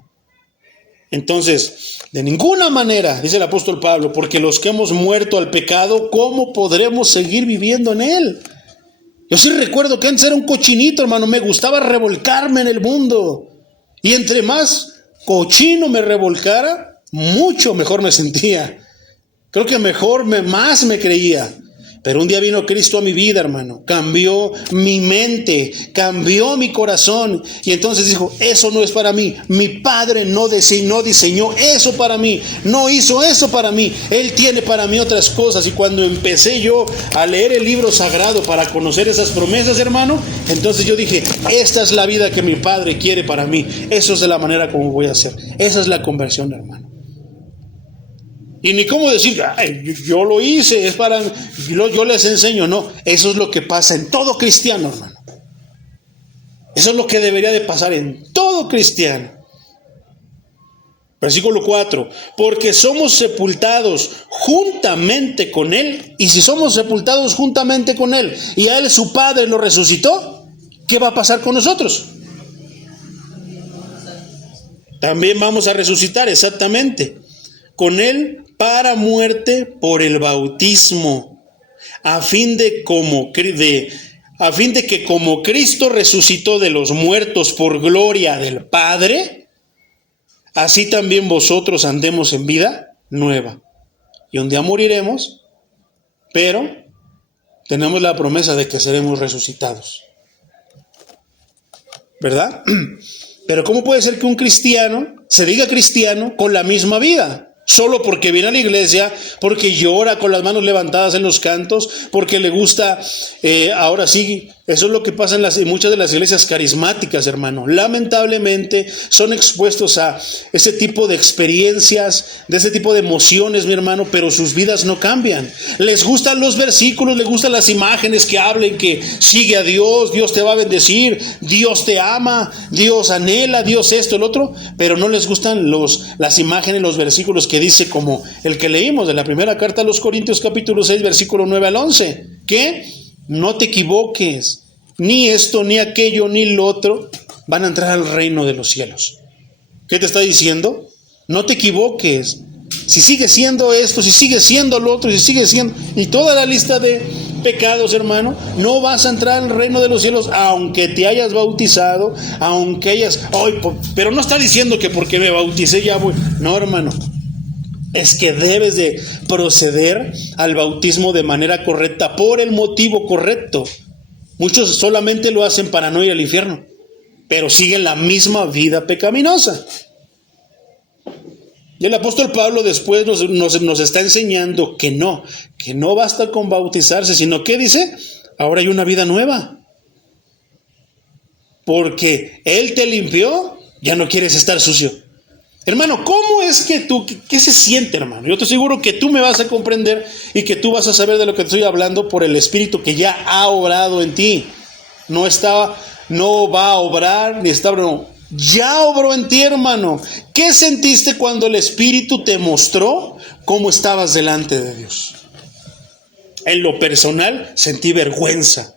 Entonces, de ninguna manera, dice el apóstol Pablo, porque los que hemos muerto al pecado, ¿cómo podremos seguir viviendo en él? Yo sí recuerdo que antes era un cochinito, hermano, me gustaba revolcarme en el mundo. Y entre más cochino me revolcara, mucho mejor me sentía. Creo que más me creía. Pero un día vino Cristo a mi vida, hermano. Cambió mi mente, cambió mi corazón. Y entonces dijo, eso no es para mí. Mi Padre no diseñó eso para mí. No hizo eso para mí. Él tiene para mí otras cosas. Y cuando empecé yo a leer el libro sagrado para conocer esas promesas, hermano, entonces yo dije, esta es la vida que mi Padre quiere para mí. Eso es de la manera como voy a hacer. Esa es la conversión, hermano. Y ni cómo decir, ay, yo lo hice, es para yo les enseño. No, eso es lo que pasa en todo cristiano, hermano. Eso es lo que debería de pasar en todo cristiano. Versículo 4, porque somos sepultados juntamente con Él, y si somos sepultados juntamente con Él, y a Él su Padre lo resucitó, ¿qué va a pasar con nosotros? También vamos a resucitar, exactamente, con Él para muerte por el bautismo, a fin de que como Cristo resucitó de los muertos por gloria del Padre, así también vosotros andemos en vida nueva. Y un día moriremos, pero tenemos la promesa de que seremos resucitados. ¿Verdad? Pero ¿cómo puede ser que un cristiano se diga cristiano con la misma vida? Solo porque viene a la iglesia, porque llora con las manos levantadas en los cantos, porque le gusta, ahora sí, eso es lo que pasa en muchas de las iglesias carismáticas, hermano. Lamentablemente son expuestos a ese tipo de experiencias, de ese tipo de emociones, mi hermano, pero sus vidas no cambian. Les gustan los versículos, les gustan las imágenes que hablen que sigue a Dios, Dios te va a bendecir, Dios te ama, Dios anhela, Dios esto, el otro, pero no les gustan las imágenes, los versículos que dice como el que leímos de la primera carta a los Corintios capítulo 6 versículo 9 al 11, que no te equivoques, ni esto, ni aquello, ni lo otro van a entrar al reino de los cielos. ¿Qué te está diciendo? No te equivoques. Si sigue siendo esto, si sigue siendo lo otro, si sigue siendo, y toda la lista de pecados, hermano, no vas a entrar al reino de los cielos, aunque te hayas bautizado, aunque hayas, pero no está diciendo que porque me bauticé ya voy. No, hermano. Es que debes de proceder al bautismo de manera correcta, por el motivo correcto. Muchos solamente lo hacen para no ir al infierno, pero siguen la misma vida pecaminosa. Y el apóstol Pablo después nos está enseñando que no basta con bautizarse, sino que dice, ahora hay una vida nueva. Porque Él te limpió, ya no quieres estar sucio. Hermano, ¿cómo es que qué se siente, hermano? Yo te aseguro que tú me vas a comprender y que tú vas a saber de lo que te estoy hablando por el Espíritu que ya ha obrado en ti. No va a obrar, ni está obrando. Ya obró en ti, hermano. ¿Qué sentiste cuando el Espíritu te mostró cómo estabas delante de Dios? En lo personal, sentí vergüenza.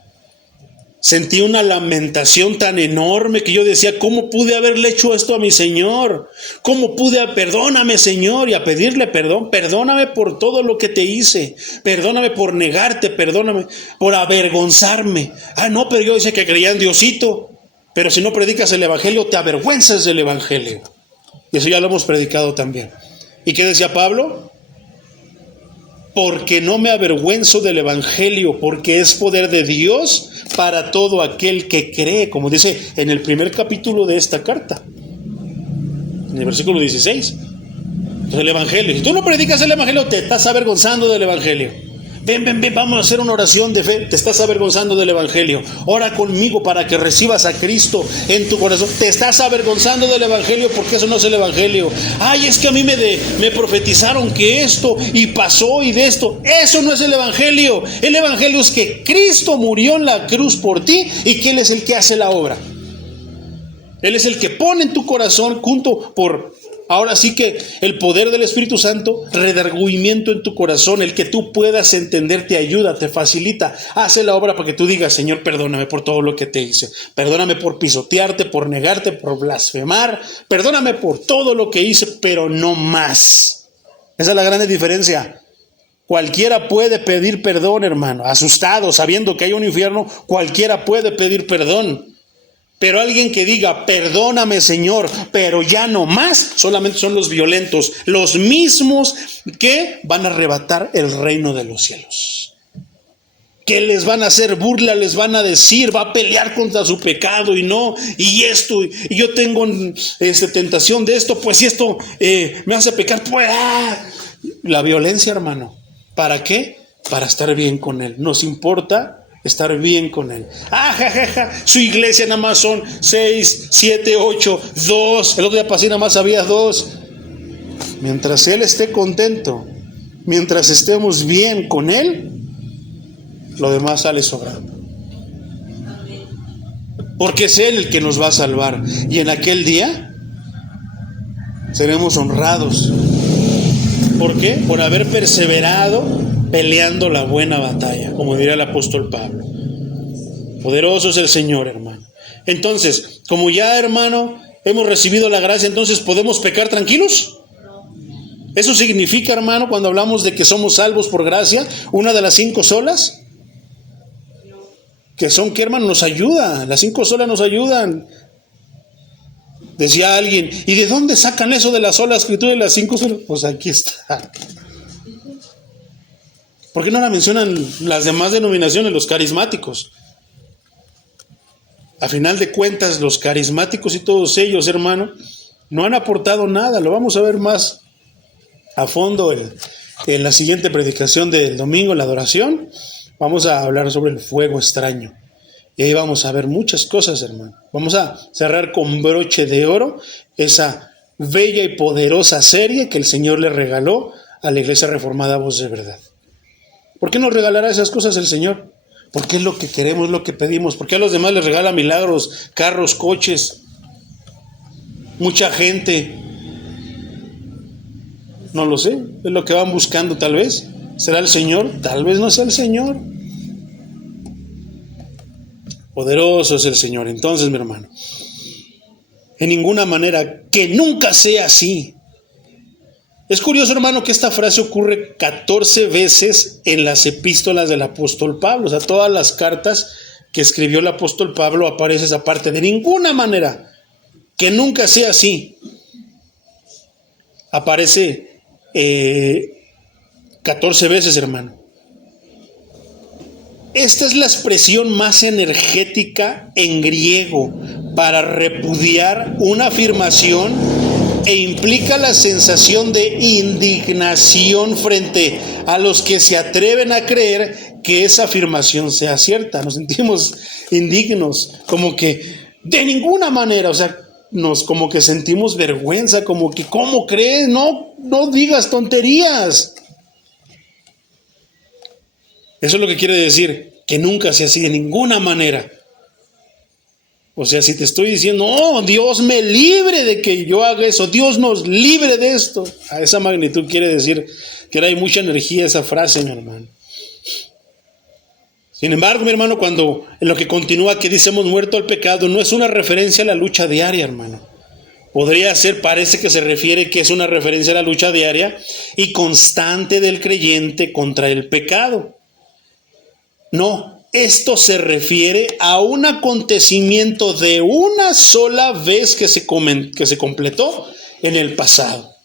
Sentí una lamentación tan enorme que yo decía, ¿cómo pude haberle hecho esto a mi Señor? ¿Cómo pude? Perdóname, Señor, y a pedirle perdón. Perdóname por todo lo que te hice. Perdóname por negarte, perdóname por avergonzarme. No, pero yo decía que creía en Diosito. Pero si no predicas el Evangelio, te avergüenzas del Evangelio. Y eso ya lo hemos predicado también. ¿Y qué decía Pablo? Porque no me avergüenzo del Evangelio, porque es poder de Dios para todo aquel que cree, como dice en el primer capítulo de esta carta, en el versículo 16. El Evangelio. Si tú no predicas el Evangelio, te estás avergonzando del Evangelio. Ven, vamos a hacer una oración de fe. Te estás avergonzando del Evangelio. Ora conmigo para que recibas a Cristo en tu corazón. Te estás avergonzando del Evangelio porque eso no es el Evangelio. Ay, es que a mí me profetizaron que esto y pasó y de esto. Eso no es el Evangelio. El Evangelio es que Cristo murió en la cruz por ti y que Él es el que hace la obra. Él es el que pone en tu corazón junto por... Ahora sí que el poder del Espíritu Santo, redargüimiento en tu corazón, el que tú puedas entender, te ayuda, te facilita, hace la obra para que tú digas, Señor, perdóname por todo lo que te hice, perdóname por pisotearte, por negarte, por blasfemar, perdóname por todo lo que hice, pero no más. Esa es la gran diferencia. Cualquiera puede pedir perdón, hermano, asustado, sabiendo que hay un infierno, cualquiera puede pedir perdón. Pero alguien que diga, perdóname, Señor, pero ya no más, solamente son los violentos, los mismos que van a arrebatar el reino de los cielos. Que les van a hacer burla, les van a decir, va a pelear contra su pecado y no, y esto, y yo tengo tentación de esto, pues si esto me hace pecar, pues la violencia, hermano. ¿Para qué? Para estar bien con Él. Nos importa estar bien con Él. Su iglesia nada más son 6, 7, 8, 2. El otro día pasé nada más había 2. Mientras Él esté contento, mientras estemos bien con Él, lo demás sale sobrando. Porque es Él el que nos va a salvar. Y en aquel día seremos honrados. ¿Por qué? Por haber perseverado peleando la buena batalla, como diría el apóstol Pablo. Poderoso es el Señor, hermano. Entonces, como ya, hermano, hemos recibido la gracia, entonces ¿podemos pecar tranquilos? Eso significa, hermano, cuando hablamos de que somos salvos por gracia, una de las 5 solas, que son que, hermano, nos ayuda. Las 5 solas nos ayudan. Decía alguien, ¿y de dónde sacan eso de la sola escritura de las 5 solas? Pues aquí está. ¿Por qué no la mencionan las demás denominaciones, los carismáticos? A final de cuentas, los carismáticos y todos ellos, hermano, no han aportado nada. Lo vamos a ver más a fondo en la siguiente predicación del domingo, en la adoración. Vamos a hablar sobre el fuego extraño. Y ahí vamos a ver muchas cosas, hermano. Vamos a cerrar con broche de oro esa bella y poderosa serie que el Señor le regaló a la Iglesia Reformada Voz de Verdad. ¿Por qué nos regalará esas cosas el Señor? Porque es lo que queremos, lo que pedimos. ¿Por qué a los demás les regala milagros, carros, coches, mucha gente? No lo sé, es lo que van buscando tal vez. ¿Será el Señor? Tal vez no sea el Señor. Poderoso es el Señor. Entonces, mi hermano, en ninguna manera, que nunca sea así. Es curioso, hermano, que esta frase ocurre 14 veces en las epístolas del apóstol Pablo. O sea, todas las cartas que escribió el apóstol Pablo aparece esa parte. De ninguna manera, que nunca sea así. Aparece 14 veces, hermano. Esta es la expresión más energética en griego para repudiar una afirmación e implica la sensación de indignación frente a los que se atreven a creer que esa afirmación sea cierta. Nos sentimos indignos, como que de ninguna manera, o sea, nos como que sentimos vergüenza, como que ¿cómo crees? No digas tonterías. Eso es lo que quiere decir, que nunca sea así, de ninguna manera. O sea, si te estoy diciendo, oh, Dios me libre de que yo haga eso, Dios nos libre de esto, a esa magnitud quiere decir que hay mucha energía esa frase, mi hermano. Sin embargo, mi hermano, cuando en lo que continúa que dice hemos muerto al pecado, no es una referencia a la lucha diaria, hermano. Podría ser, parece que se refiere que es una referencia a la lucha diaria y constante del creyente contra el pecado. No, esto se refiere a un acontecimiento de una sola vez que se completó en el pasado.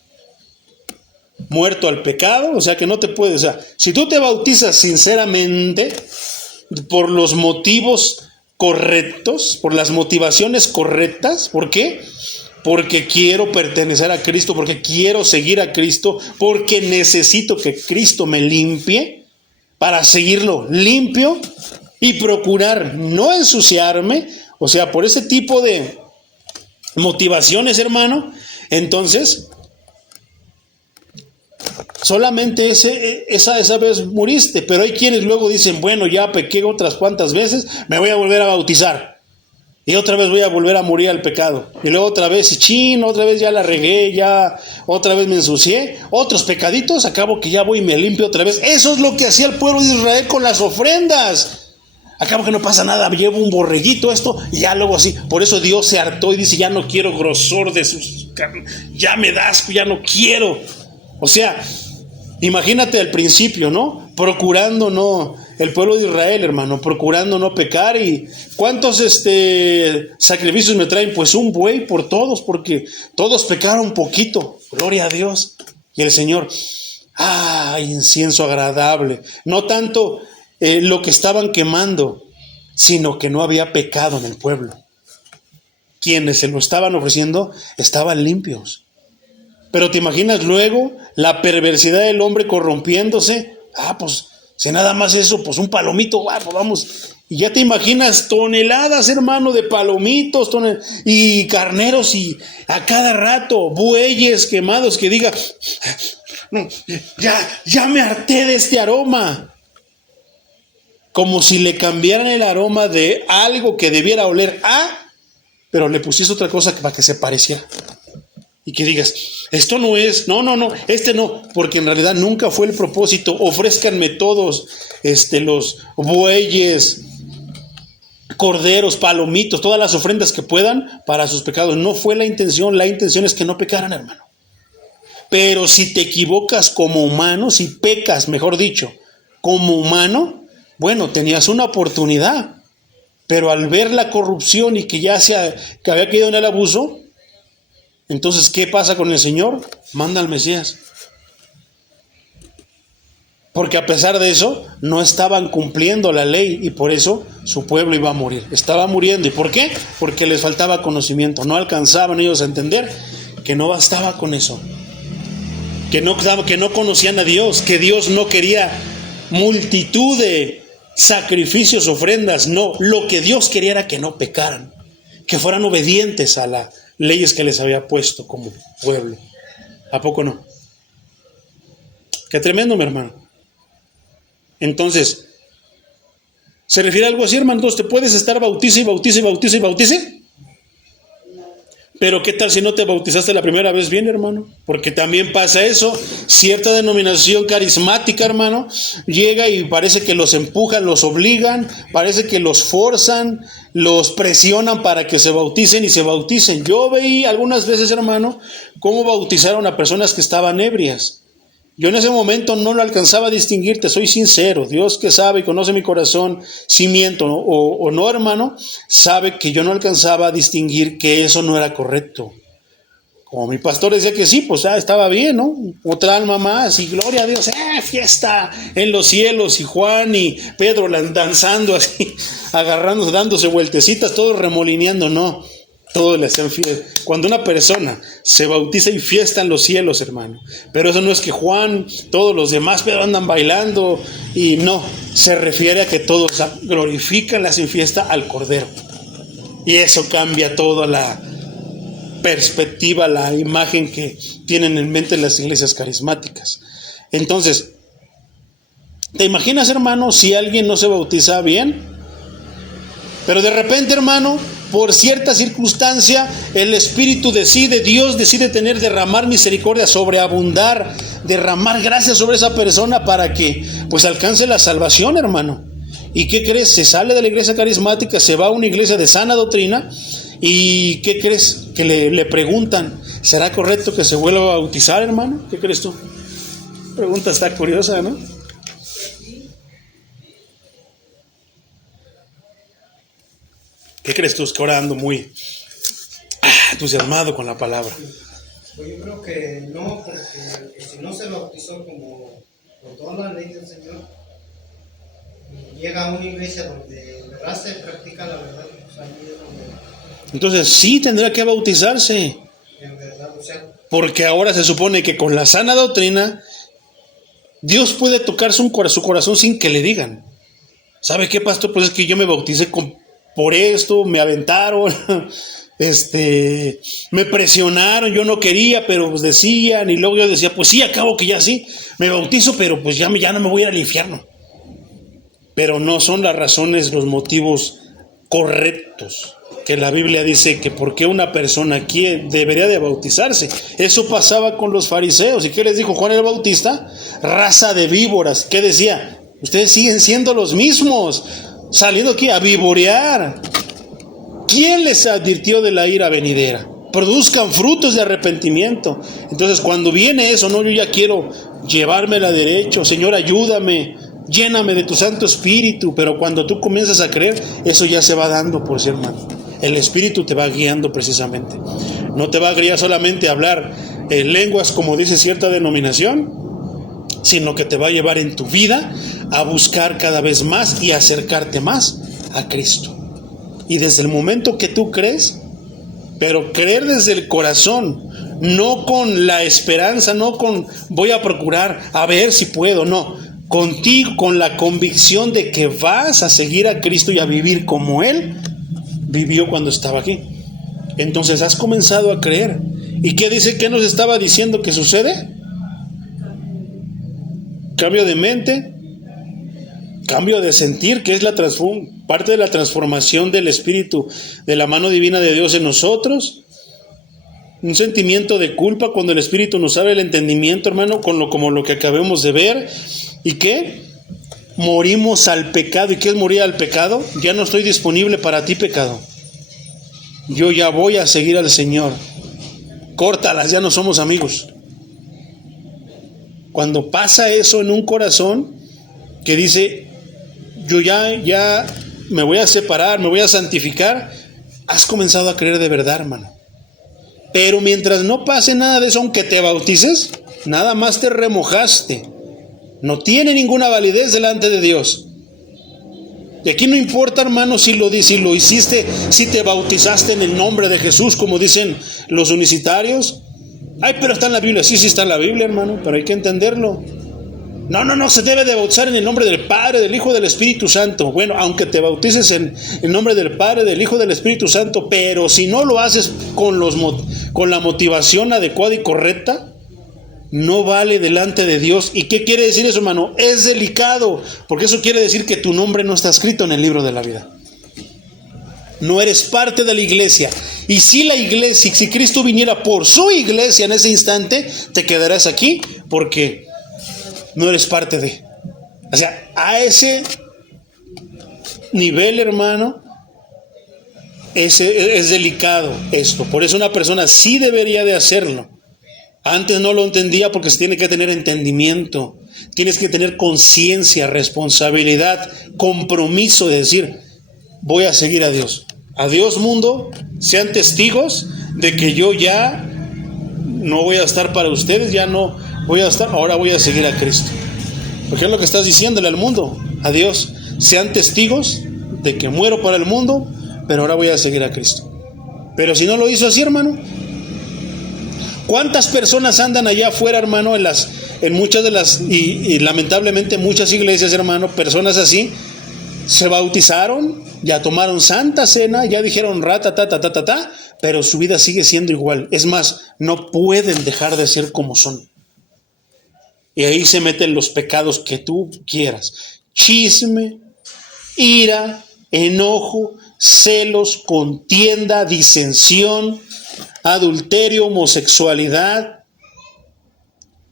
Muerto al pecado, o sea que no te puedes, o sea, si tú te bautizas sinceramente por los motivos correctos, por las motivaciones correctas, ¿por qué? Porque quiero pertenecer a Cristo, porque quiero seguir a Cristo, porque necesito que Cristo me limpie para seguirlo limpio y procurar no ensuciarme, o sea, por ese tipo de motivaciones, hermano, entonces solamente esa vez muriste, pero hay quienes luego dicen, bueno, ya pequé otras cuantas veces, me voy a volver a bautizar y otra vez voy a volver a morir al pecado, y luego otra vez, otra vez ya la regué, ya otra vez me ensucié, otros pecaditos, acabo que ya voy y me limpio otra vez. Eso es lo que hacía el pueblo de Israel con las ofrendas. Acabo que no pasa nada, llevo un borreguito esto y ya luego así. Por eso Dios se hartó y dice, ya no quiero grosor de sus carnes, ya me da asco, ya no quiero. O sea, imagínate al principio, ¿no? Procurando no, el pueblo de Israel, hermano, procurando no pecar. ¿Y cuántos sacrificios me traen? Pues un buey por todos, porque todos pecaron poquito, gloria a Dios. Y el Señor, incienso agradable, no tanto lo que estaban quemando, sino que no había pecado en el pueblo. Quienes se lo estaban ofreciendo estaban limpios. Pero te imaginas luego la perversidad del hombre corrompiéndose. Pues si nada más eso, pues un palomito, pues vamos. Y ya te imaginas toneladas, hermano, de palomitos y carneros y a cada rato bueyes quemados que diga, no, ya me harté de este aroma. Como si le cambiaran el aroma de algo que debiera oler pero le pusiste otra cosa para que se pareciera. Y que digas, esto no es, no, este no, porque en realidad nunca fue el propósito. Ofrézcanme todos los bueyes, corderos, palomitos, todas las ofrendas que puedan para sus pecados. No fue la intención es que no pecaran, hermano. Pero si te equivocas como humano, si pecas, mejor dicho, como humano, bueno, tenías una oportunidad, pero al ver la corrupción y que que había caído en el abuso, entonces, ¿qué pasa con el Señor? Manda al Mesías. Porque a pesar de eso, no estaban cumpliendo la ley y por eso su pueblo iba a morir. Estaba muriendo. ¿Y por qué? Porque les faltaba conocimiento. No alcanzaban ellos a entender que no bastaba con eso. Que no conocían a Dios, que Dios no quería multitud de sacrificios, ofrendas. No, lo que Dios quería era que no pecaran, que fueran obedientes a las leyes que les había puesto como pueblo. ¿A poco no? Qué tremendo, mi hermano. Entonces, ¿se refiere a algo así, hermano? Entonces, ¿te puedes estar bautice? Pero ¿qué tal si no te bautizaste la primera vez bien, hermano? Porque también pasa eso. Cierta denominación carismática, hermano, llega y parece que los empujan, los obligan, parece que los forzan, los presionan para que se bauticen y se bauticen. Yo veí algunas veces, hermano, cómo bautizaron a personas que estaban ebrias. Yo en ese momento no lo alcanzaba a distinguir, te soy sincero. Dios que sabe y conoce mi corazón, si miento o no, hermano, sabe que yo no alcanzaba a distinguir que eso no era correcto. Como mi pastor decía que sí, pues estaba bien, ¿no? Otra alma más y gloria a Dios, fiesta en los cielos, y Juan y Pedro danzando así, agarrándose, dándose vueltecitas, todos remolineando, no. Todos le hacían fiesta. Cuando una persona se bautiza y fiesta en los cielos, hermano. Pero eso no es que Juan, todos los demás Pedro andan bailando. Y no, se refiere a que todos glorifican, le hacen fiesta al Cordero. Y eso cambia toda la perspectiva, la imagen que tienen en mente las iglesias carismáticas. Entonces, ¿te imaginas, hermano, si alguien no se bautiza bien? Pero de repente, hermano, por cierta circunstancia, el Espíritu Dios decide derramar misericordia, sobreabundar, derramar gracia sobre esa persona para que pues alcance la salvación, hermano. ¿Y qué crees? Se sale de la iglesia carismática, se va a una iglesia de sana doctrina. ¿Y qué crees? Que le preguntan, ¿será correcto que se vuelva a bautizar, hermano? ¿Qué crees tú? Pregunta está curiosa, ¿no? ¿Qué crees tú? Es que ahora ando muy entusiasmado con la palabra. Pues yo creo que no, porque si no se bautizó como por toda la ley del Señor, llega a una iglesia donde de verdad se practica la verdad, pues ahí es donde Entonces sí tendrá que bautizarse, en verdad, o sea, porque ahora se supone que con la sana doctrina Dios puede tocar su corazón sin que le digan. ¿Sabe qué, pastor? Pues es que yo me bauticé por esto, me aventaron, me presionaron, yo no quería, pero pues decían, y luego yo decía, pues sí, acabo que ya sí, me bautizo, pero pues ya no me voy a ir al infierno. Pero no son las razones, los motivos correctos, que la Biblia dice que por qué una persona aquí debería de bautizarse. Eso pasaba con los fariseos. ¿Y qué les dijo Juan el Bautista? Raza de víboras. ¿Qué decía? Ustedes siguen siendo los mismos, saliendo aquí a vivorear. ¿Quién les advirtió de la ira venidera? Produzcan frutos de arrepentimiento. Entonces cuando viene eso, no, yo ya quiero llevármela derecho. Señor, ayúdame, lléname de tu Santo Espíritu. Pero cuando tú comienzas a creer, eso ya se va dando por sí, hermano. El Espíritu te va guiando precisamente. No te va a guiar solamente a hablar lenguas como dice cierta denominación, sino que te va a llevar en tu vida a buscar cada vez más y acercarte más a Cristo. Y desde el momento que tú crees, pero creer desde el corazón, no con la esperanza, no con voy a procurar a ver si puedo, no, contigo, con la convicción de que vas a seguir a Cristo y a vivir como Él vivió cuando estaba aquí. Entonces has comenzado a creer. ¿Y qué dice? ¿Qué nos estaba diciendo que sucede? Cambio de mente, cambio de sentir, que es parte de la transformación del Espíritu, de la mano divina de Dios en nosotros. Un sentimiento de culpa cuando el Espíritu nos abre el entendimiento, hermano, como lo que acabamos de ver. ¿Y qué? Morimos al pecado. ¿Y qué es morir al pecado? Ya no estoy disponible para ti, pecado. Yo ya voy a seguir al Señor. Córtalas, ya no somos amigos. Cuando pasa eso en un corazón que dice, yo ya me voy a separar, me voy a santificar, has comenzado a creer de verdad, hermano. Pero mientras no pase nada de eso, aunque te bautices, nada más te remojaste. No tiene ninguna validez delante de Dios. Y aquí no importa, hermano, si lo hiciste, si te bautizaste en el nombre de Jesús, como dicen los unicitarios. Ay, pero está en la Biblia. Sí está en la Biblia, hermano, pero hay que entenderlo. No, se debe de bautizar en el nombre del Padre, del Hijo, del Espíritu Santo. Bueno, aunque te bautices en el nombre del Padre, del Hijo, del Espíritu Santo, pero si no lo haces con la motivación adecuada y correcta, no vale delante de Dios. ¿Y qué quiere decir eso, hermano? Es delicado, porque eso quiere decir que tu nombre no está escrito en el libro de la vida. No eres parte de la iglesia. Y si la iglesia, si Cristo viniera por su iglesia en ese instante, te quedarás aquí porque no eres parte de. O sea, a ese nivel, hermano, es delicado esto. Por eso una persona sí debería de hacerlo. Antes no lo entendía porque se tiene que tener entendimiento. Tienes que tener conciencia, responsabilidad, compromiso de decir, voy a seguir a Dios. Adiós, mundo, sean testigos de que yo ya no voy a estar para ustedes, ya no voy a estar, ahora voy a seguir a Cristo. Porque es lo que estás diciéndole al mundo. Adiós, sean testigos de que muero para el mundo, pero ahora voy a seguir a Cristo. Pero si no lo hizo así, hermano, ¿cuántas personas andan allá afuera, hermano, en muchas de las, y lamentablemente muchas iglesias, hermano, personas así, se bautizaron, ya tomaron santa cena, ya dijeron pero su vida sigue siendo igual. Es más, no pueden dejar de ser como son. Y ahí se meten los pecados que tú quieras. Chisme, ira, enojo, celos, contienda, disensión, adulterio, homosexualidad,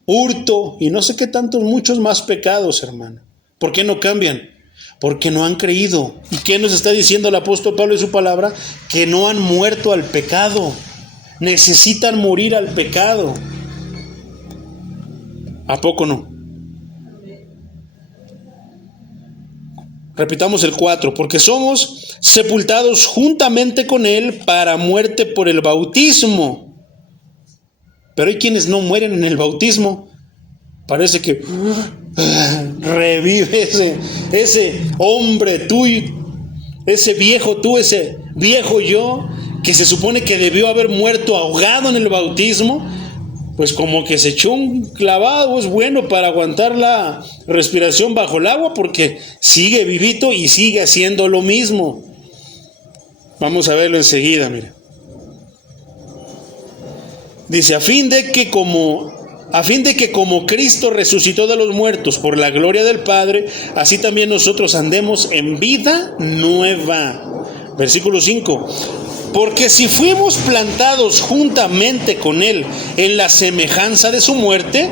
hurto y no sé qué tantos, muchos más pecados, hermano. ¿Por qué no cambian? Porque no han creído. ¿Y qué nos está diciendo el apóstol Pablo en su palabra? Que no han muerto al pecado. Necesitan morir al pecado. ¿A poco no? Repitamos el 4. Porque somos sepultados juntamente con Él para muerte por el bautismo. Pero hay quienes no mueren en el bautismo. Parece que revive ese hombre tú, ese viejo tú, ese viejo yo, que se supone que debió haber muerto ahogado en el bautismo. Pues como que se echó un clavado, es bueno para aguantar la respiración bajo el agua, porque sigue vivito y sigue haciendo lo mismo. Vamos a verlo enseguida, mira. Dice, a fin de que como Cristo resucitó de los muertos por la gloria del Padre, así también nosotros andemos en vida nueva. Versículo 5. Porque si fuimos plantados juntamente con Él en la semejanza de su muerte,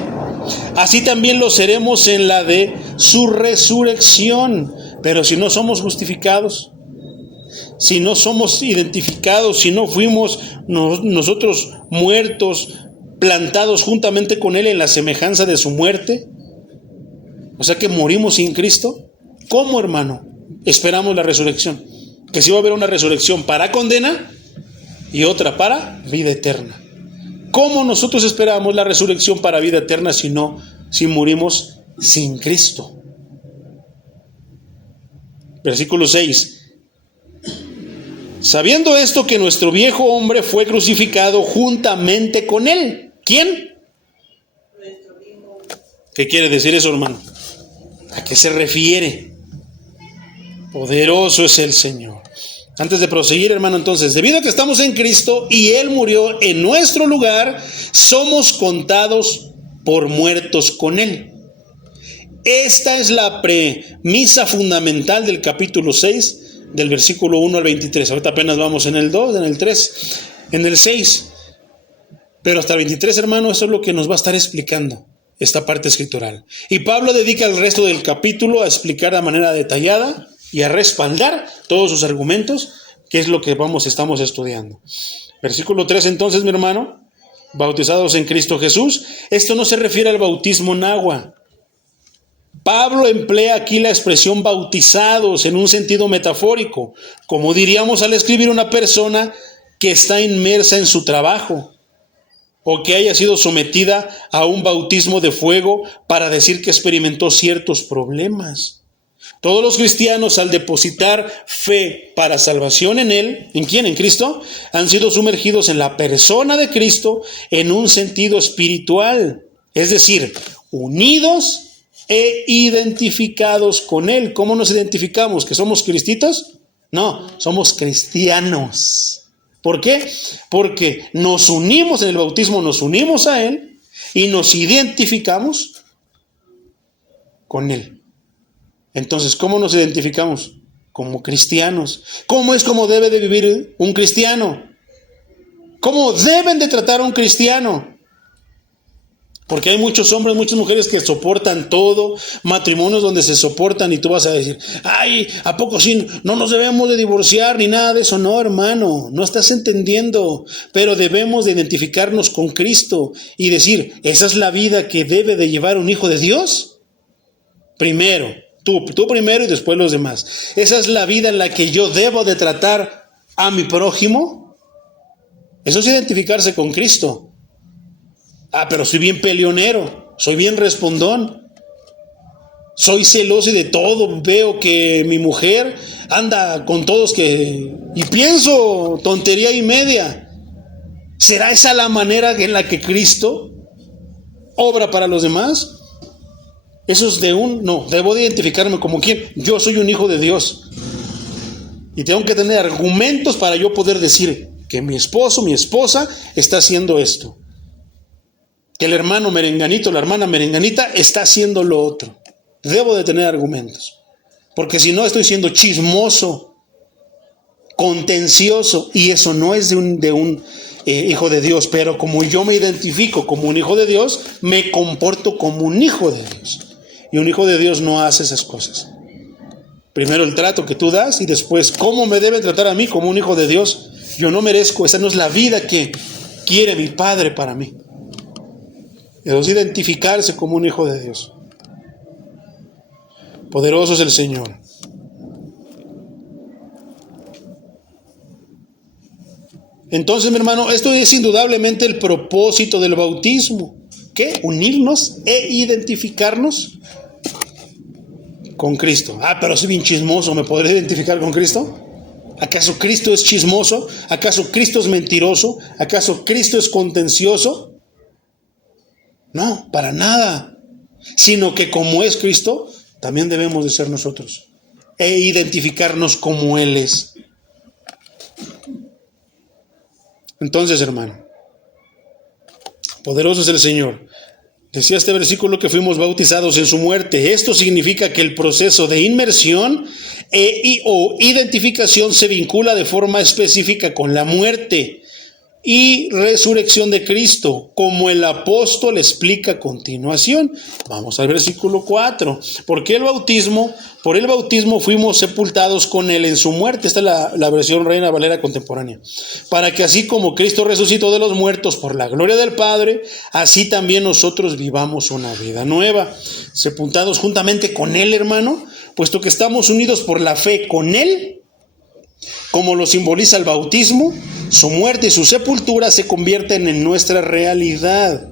así también lo seremos en la de su resurrección. Pero si no somos justificados, si no somos identificados, si no fuimos nosotros muertos, plantados juntamente con Él en la semejanza de su muerte, o sea que morimos sin Cristo, ¿cómo, hermano, esperamos la resurrección? Que si va a haber una resurrección para condena y otra para vida eterna. ¿Cómo nosotros esperamos la resurrección para vida eterna si morimos sin Cristo? Versículo 6. Sabiendo esto, que nuestro viejo hombre fue crucificado juntamente con Él. ¿Quién? ¿Qué quiere decir eso, hermano? ¿A qué se refiere? Poderoso es el Señor. Antes de proseguir, hermano, entonces, debido a que estamos en Cristo y Él murió en nuestro lugar, somos contados por muertos con Él. Esta es la premisa fundamental del capítulo 6, del versículo 1 al 23. Ahorita apenas vamos en el 2, en el 3, en el 6. Pero hasta el 23, hermano, eso es lo que nos va a estar explicando esta parte escritural. Y Pablo dedica el resto del capítulo a explicar de manera detallada y a respaldar todos sus argumentos, que es lo que estamos estudiando. Versículo 3, entonces, mi hermano, bautizados en Cristo Jesús. Esto no se refiere al bautismo en agua. Pablo emplea aquí la expresión bautizados en un sentido metafórico, como diríamos al escribir una persona que está inmersa en su trabajo o que haya sido sometida a un bautismo de fuego para decir que experimentó ciertos problemas. Todos los cristianos, al depositar fe para salvación en Él, ¿en quién? En Cristo, han sido sumergidos en la persona de Cristo en un sentido espiritual, es decir, unidos e identificados con Él. ¿Cómo nos identificamos? ¿Que somos cristitos? No, somos cristianos. ¿Por qué? Porque nos unimos en el bautismo, nos unimos a Él y nos identificamos con Él. Entonces, ¿cómo nos identificamos? Como cristianos. ¿Cómo es como debe de vivir un cristiano? ¿Cómo deben de tratar a un cristiano? Porque hay muchos hombres, muchas mujeres que soportan todo, matrimonios donde se soportan y tú vas a decir, ay, ¿a poco sí? No nos debemos de divorciar ni nada de eso. No, hermano, no estás entendiendo, pero debemos de identificarnos con Cristo y decir, ¿esa es la vida que debe de llevar un hijo de Dios? Primero, tú primero y después los demás. ¿Esa es la vida en la que yo debo de tratar a mi prójimo? Eso es identificarse con Cristo. Ah, pero soy bien peleonero, soy bien respondón, soy celoso y de todo, veo que mi mujer anda con todos y pienso tontería y media. ¿Será esa la manera en la que Cristo obra para los demás? Eso es no, debo de identificarme como quién. Yo soy un hijo de Dios y tengo que tener argumentos para yo poder decir que mi esposo, mi esposa está haciendo esto. Que el hermano merenganito, la hermana merenganita está haciendo lo otro. Debo de tener argumentos. Porque si no estoy siendo chismoso, contencioso, y eso no es de un hijo de Dios. Pero como yo me identifico como un hijo de Dios, me comporto como un hijo de Dios. Y un hijo de Dios no hace esas cosas. Primero el trato que tú das y después cómo me deben tratar a mí como un hijo de Dios. Yo no merezco, esa no es la vida que quiere mi Padre para mí. Es identificarse como un hijo de Dios. Poderoso es el Señor. Entonces, mi hermano, esto es indudablemente el propósito del bautismo. ¿Qué? Unirnos e identificarnos con Cristo. Pero soy bien chismoso, ¿me podré identificar con Cristo? ¿Acaso Cristo es chismoso? ¿Acaso Cristo es mentiroso? ¿Acaso Cristo es contencioso? No, para nada. Sino que como es Cristo, también debemos de ser nosotros e identificarnos como Él es. Entonces, hermano, poderoso es el Señor. Decía este versículo que fuimos bautizados en su muerte. Esto significa que el proceso de inmersión o identificación se vincula de forma específica con la muerte y resurrección de Cristo, como el apóstol explica a continuación. Vamos al versículo 4. ¿Por qué el bautismo? Por el bautismo fuimos sepultados con Él en su muerte. Esta es la versión Reina Valera contemporánea. Para que así como Cristo resucitó de los muertos por la gloria del Padre, así también nosotros vivamos una vida nueva. Sepultados juntamente con Él, hermano, puesto que estamos unidos por la fe con Él, como lo simboliza el bautismo, su muerte y su sepultura se convierten en nuestra realidad.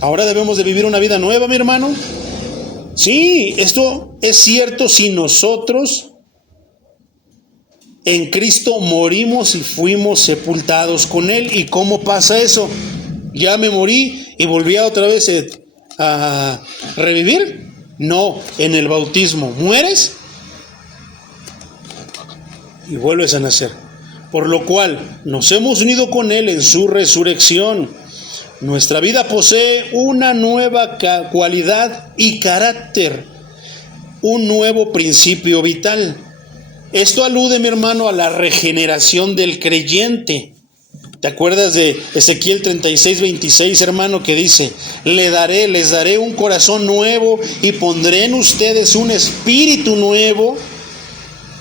Ahora debemos de vivir una vida nueva, mi hermano. Sí, esto es cierto si nosotros en Cristo morimos y fuimos sepultados con Él. ¿Y cómo pasa eso? ¿Ya me morí y volví otra vez a revivir? No, en el bautismo mueres y vuelves a nacer. Por lo cual nos hemos unido con Él en su resurrección. Nuestra vida posee una nueva cualidad y carácter, un nuevo principio vital. Esto alude, mi hermano, a la regeneración del creyente. ¿Te acuerdas de Ezequiel 36:26, hermano, que dice: les daré un corazón nuevo y pondré en ustedes un espíritu nuevo?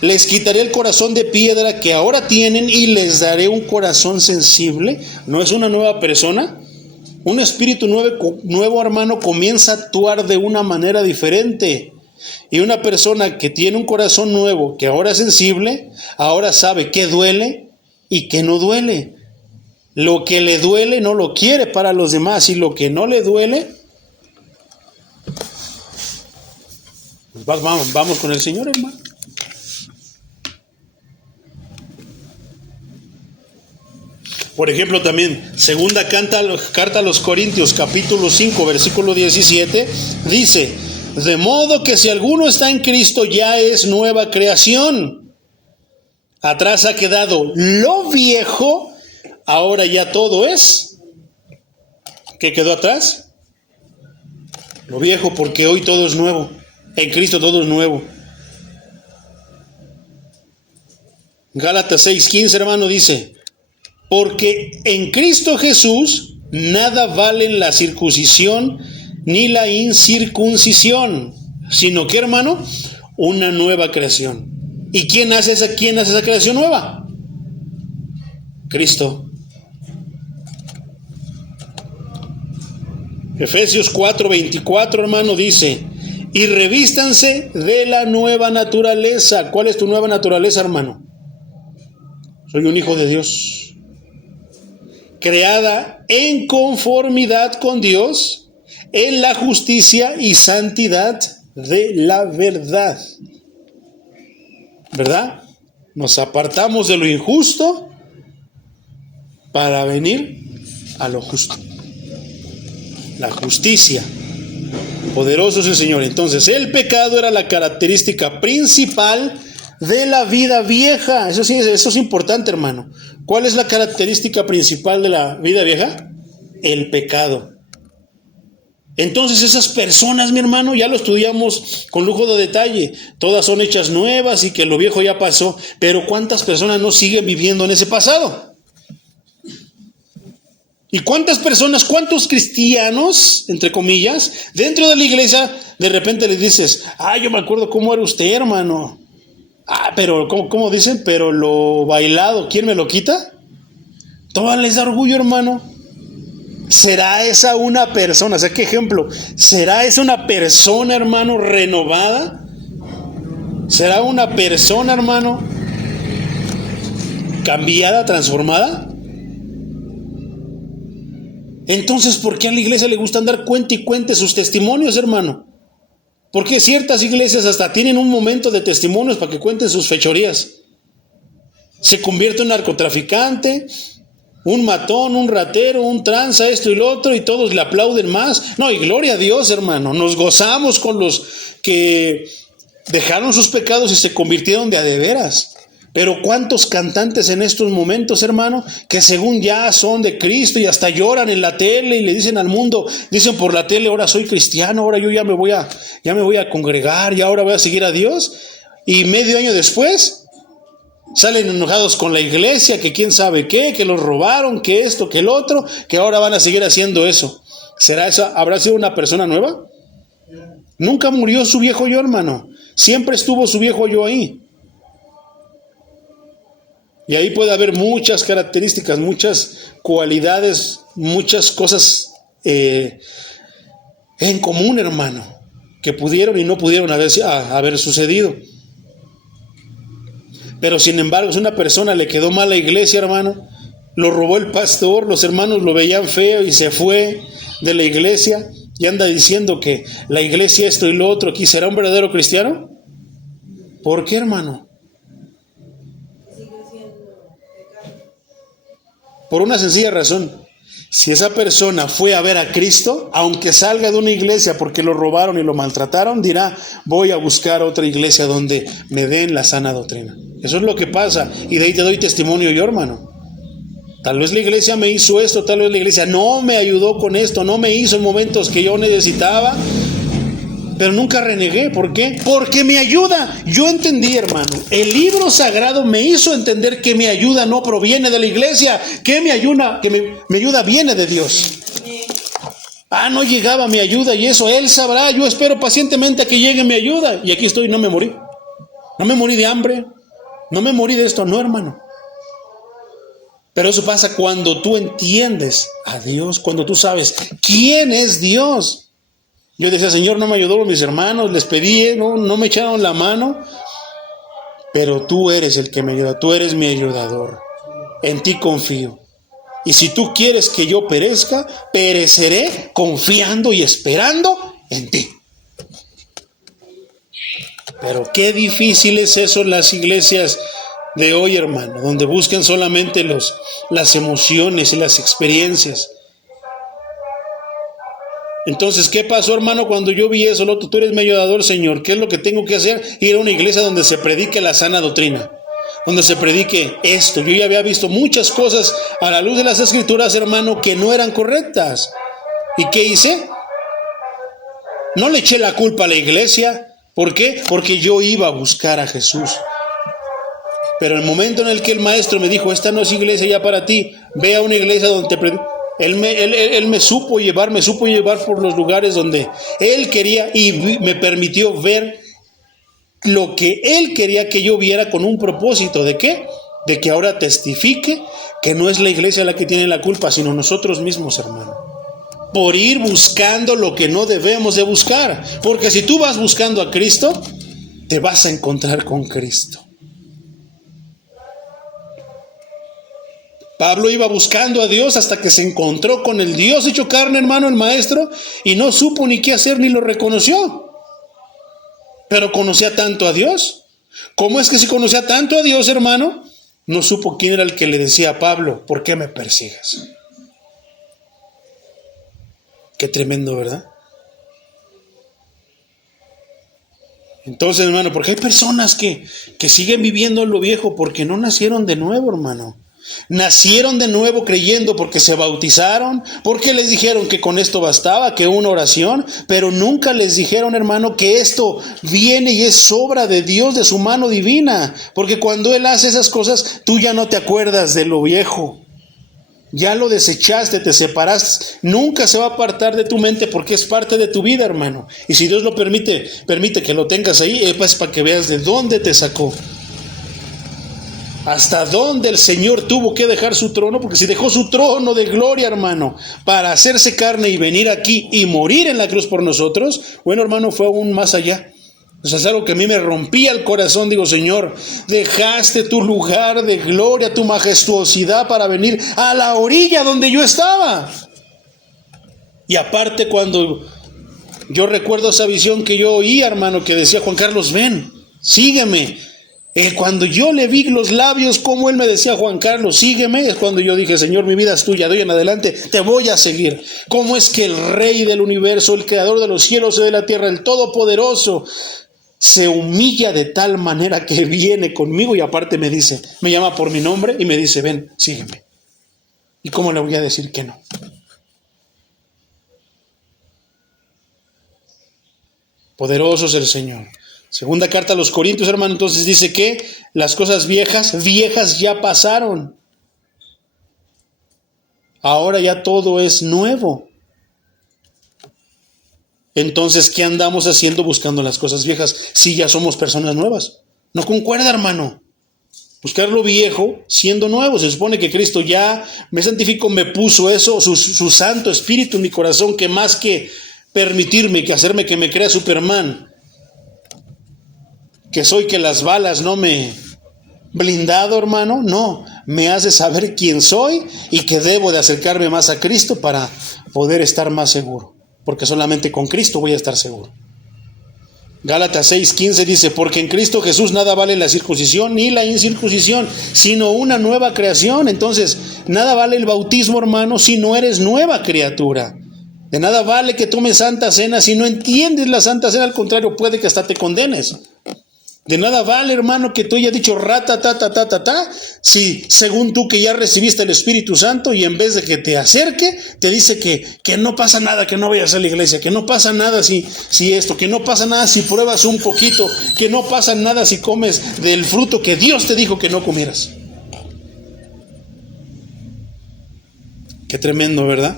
Les quitaré el corazón de piedra que ahora tienen y les daré un corazón sensible. ¿No es una nueva persona? Un espíritu nuevo, hermano, comienza a actuar de una manera diferente. Y una persona que tiene un corazón nuevo, que ahora es sensible, ahora sabe qué duele y qué no duele. Lo que le duele no lo quiere para los demás, y lo que no le duele, pues vamos con el Señor, hermano. Por ejemplo, también, segunda carta a los Corintios, capítulo 5, versículo 17, dice: de modo que si alguno está en Cristo, ya es nueva creación. Atrás ha quedado lo viejo, ahora ya todo es. ¿Qué quedó atrás? Lo viejo, porque hoy todo es nuevo. En Cristo todo es nuevo. Gálatas 6:15, hermano, dice: porque en Cristo Jesús nada valen la circuncisión ni la incircuncisión, sino que, hermano, una nueva creación. ¿Y quién hace esa creación nueva? Cristo. Efesios 4:24, hermano, dice: y revístanse de la nueva naturaleza. ¿Cuál es tu nueva naturaleza, hermano? Soy un hijo de Dios, creada en conformidad con Dios, en la justicia y santidad de la verdad. ¿Verdad? Nos apartamos de lo injusto para venir a lo justo. La justicia. Poderoso es el Señor. Entonces, el pecado era la característica principal de la vida vieja. Eso sí, eso es importante, hermano. ¿Cuál es la característica principal de la vida vieja? El pecado. Entonces esas personas, mi hermano, ya lo estudiamos con lujo de detalle. Todas son hechas nuevas y que lo viejo ya pasó. Pero ¿cuántas personas no siguen viviendo en ese pasado? ¿Y cuántas personas, cuántos cristianos, entre comillas, dentro de la iglesia, de repente les dices, yo me acuerdo cómo era usted, hermano? Pero, ¿cómo dicen? Pero lo bailado, ¿quién me lo quita? Todo les da orgullo, hermano. ¿Será esa una persona? O sea, ¿qué ejemplo? ¿Será esa una persona, hermano, renovada? ¿Será una persona, hermano, cambiada, transformada? Entonces, ¿por qué a la iglesia le gusta andar cuente y cuente sus testimonios, hermano? Porque ciertas iglesias hasta tienen un momento de testimonios para que cuenten sus fechorías. Se convierte en narcotraficante, un matón, un ratero, un tranza, esto y lo otro, y todos le aplauden más. No, y gloria a Dios, hermano. Nos gozamos con los que dejaron sus pecados y se convirtieron de veras. Pero cuántos cantantes en estos momentos, hermano, que según ya son de Cristo y hasta lloran en la tele y le dicen al mundo, dicen por la tele, ahora soy cristiano, ahora yo ya me voy a congregar y ahora voy a seguir a Dios. Y medio año después salen enojados con la iglesia, que quién sabe qué, que los robaron, que esto, que el otro, que ahora van a seguir haciendo eso. ¿Será esa? ¿Habrá sido una persona nueva? Nunca murió su viejo yo, hermano. Siempre estuvo su viejo yo ahí. Y ahí puede haber muchas características, muchas cualidades, muchas cosas en común, hermano, que pudieron y no pudieron haber sucedido. Pero sin embargo, si una persona le quedó mal la iglesia, hermano, lo robó el pastor, los hermanos lo veían feo y se fue de la iglesia y anda diciendo que la iglesia esto y lo otro aquí, ¿será un verdadero cristiano? ¿Por qué, hermano? Por una sencilla razón. Si esa persona fue a ver a Cristo, aunque salga de una iglesia porque lo robaron y lo maltrataron, dirá, voy a buscar otra iglesia donde me den la sana doctrina. Eso es lo que pasa, y de ahí te doy testimonio yo, hermano. Tal vez la iglesia me hizo esto, tal vez la iglesia no me ayudó con esto, no me hizo en momentos que yo necesitaba, pero nunca renegué. ¿Por qué? Porque me ayuda. Yo entendí, hermano, el libro sagrado me hizo entender que mi ayuda no proviene de la iglesia, que mi ayuda viene de Dios. No llegaba mi ayuda y eso Él sabrá. Yo espero pacientemente a que llegue mi ayuda y aquí estoy, no me morí. No me morí de hambre, no me morí de esto, no, hermano. Pero eso pasa cuando tú entiendes a Dios, cuando tú sabes quién es Dios. Yo decía, Señor, no me ayudó mis hermanos, les pedí, no me echaron la mano, pero tú eres el que me ayuda, tú eres mi ayudador, en ti confío. Y si tú quieres que yo perezca, pereceré confiando y esperando en ti. Pero qué difícil es eso en las iglesias de hoy, hermano, donde buscan solamente las emociones y las experiencias. Entonces, ¿qué pasó, hermano, cuando yo vi eso? Tú eres mi ayudador, Señor. ¿Qué es lo que tengo que hacer? Ir a una iglesia donde se predique la sana doctrina, donde se predique esto. Yo ya había visto muchas cosas a la luz de las Escrituras, hermano, que no eran correctas. ¿Y qué hice? No le eché la culpa a la iglesia. ¿Por qué? Porque yo iba a buscar a Jesús. Pero el momento en el que el maestro me dijo, esta no es iglesia ya para ti, ve a una iglesia donde te predique. Él me supo llevar por los lugares donde Él quería y me permitió ver lo que Él quería que yo viera con un propósito. ¿De qué? De que ahora testifique que no es la iglesia la que tiene la culpa, sino nosotros mismos, hermano. Por ir buscando lo que no debemos de buscar. Porque si tú vas buscando a Cristo, te vas a encontrar con Cristo. Pablo iba buscando a Dios hasta que se encontró con el Dios hecho carne, hermano, el maestro, y no supo ni qué hacer ni lo reconoció. Pero conocía tanto a Dios. ¿Cómo es que si conocía tanto a Dios, hermano, no supo quién era el que le decía a Pablo, ¿por qué me persigues? Qué tremendo, ¿verdad? Entonces, hermano, porque hay personas que siguen viviendo en lo viejo porque no nacieron de nuevo, hermano. Nacieron de nuevo creyendo porque se bautizaron, porque les dijeron que con esto bastaba, que una oración, pero nunca les dijeron, hermano, que esto viene y es obra de Dios, de su mano divina, porque cuando Él hace esas cosas, tú ya no te acuerdas de lo viejo. ya lo desechaste, te separaste, nunca se va a apartar de tu mente porque es parte de tu vida, hermano. Y si Dios lo permite que lo tengas ahí, es para que veas de dónde te sacó. Hasta dónde el Señor tuvo que dejar su trono, porque si dejó su trono de gloria, hermano, para hacerse carne y venir aquí y morir en la cruz por nosotros, bueno, hermano, fue aún más allá. O sea, es algo que a mí me rompía el corazón. Digo, Señor, dejaste tu lugar de gloria, tu majestuosidad para venir a la orilla donde yo estaba. Y aparte, cuando yo recuerdo esa visión que yo oía, hermano, que decía Juan Carlos, ven, sígueme. Cuando yo le vi los labios, como él me decía, Juan Carlos, sígueme, es cuando yo dije, Señor, mi vida es tuya, de hoy en adelante te voy a seguir. ¿Cómo es que el Rey del universo, el Creador de los cielos y de la tierra, el Todopoderoso, se humilla de tal manera que viene conmigo y aparte me dice, me llama por mi nombre y me dice, ven, sígueme? ¿Y cómo le voy a decir que no? Poderoso es el Señor. Segunda carta a los Corintios, hermano, entonces dice que las cosas viejas ya pasaron. Ahora ya todo es nuevo. Entonces, ¿qué andamos haciendo buscando las cosas viejas si ya somos personas nuevas? No concuerda, hermano. Buscar lo viejo siendo nuevo. Se supone que Cristo ya me santificó, me puso eso, su Santo Espíritu en mi corazón, que más que permitirme, que hacerme que me crea Superman, que soy que las balas no me blindado, hermano, no, me hace saber quién soy y que debo de acercarme más a Cristo para poder estar más seguro, porque solamente con Cristo voy a estar seguro. Gálatas 6:15 dice, porque en Cristo Jesús nada vale la circuncisión ni la incircuncisión, sino una nueva creación. Entonces, nada vale el bautismo, hermano, si no eres nueva criatura. De nada vale que tomes Santa Cena si no entiendes la Santa Cena, al contrario, puede que hasta te condenes. De nada vale, hermano, que tú hayas dicho si según tú que ya recibiste el Espíritu Santo y en vez de que te acerque, te dice que no pasa nada, que no vayas a la iglesia, que no pasa nada si esto, que no pasa nada si pruebas un poquito, que no pasa nada si comes del fruto que Dios te dijo que no comieras. Qué tremendo, ¿verdad?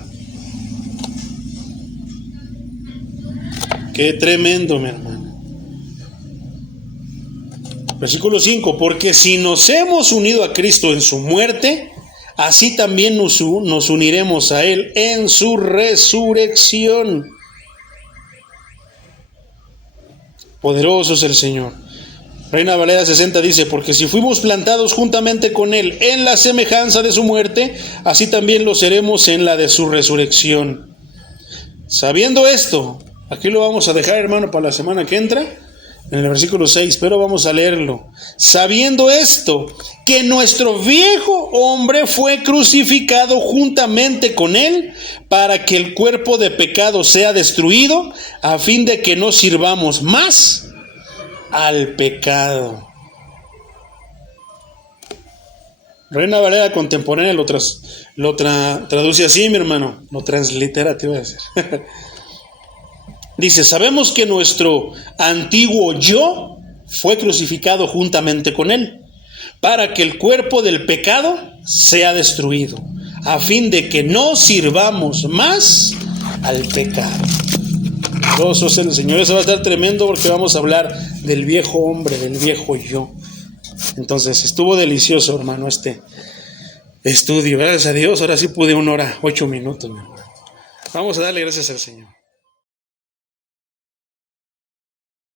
Qué tremendo, mi hermano. Versículo 5, porque si nos hemos unido a Cristo en su muerte, así también nos uniremos a Él en su resurrección. Poderoso es el Señor. Reina Valera 60 dice, porque si fuimos plantados juntamente con Él en la semejanza de su muerte, así también lo seremos en la de su resurrección. Sabiendo esto, aquí lo vamos a dejar, hermano, para la semana que entra, en el versículo 6, pero vamos a leerlo. Sabiendo esto, que nuestro viejo hombre fue crucificado juntamente con Él, para que el cuerpo de pecado sea destruido, a fin de que no sirvamos más al pecado. Reina Valera contemporánea lo traduce así, mi hermano, lo translitera, te voy a decir. Dice, sabemos que nuestro antiguo yo fue crucificado juntamente con Él, para que el cuerpo del pecado sea destruido, a fin de que no sirvamos más al pecado. Dichoso es el Señor. Eso va a estar tremendo porque vamos a hablar del viejo hombre, del viejo yo. Entonces, estuvo delicioso, hermano, este estudio. Gracias a Dios, ahora sí pude 1 hora, 8 minutos, mi hermano. Vamos a darle gracias al Señor.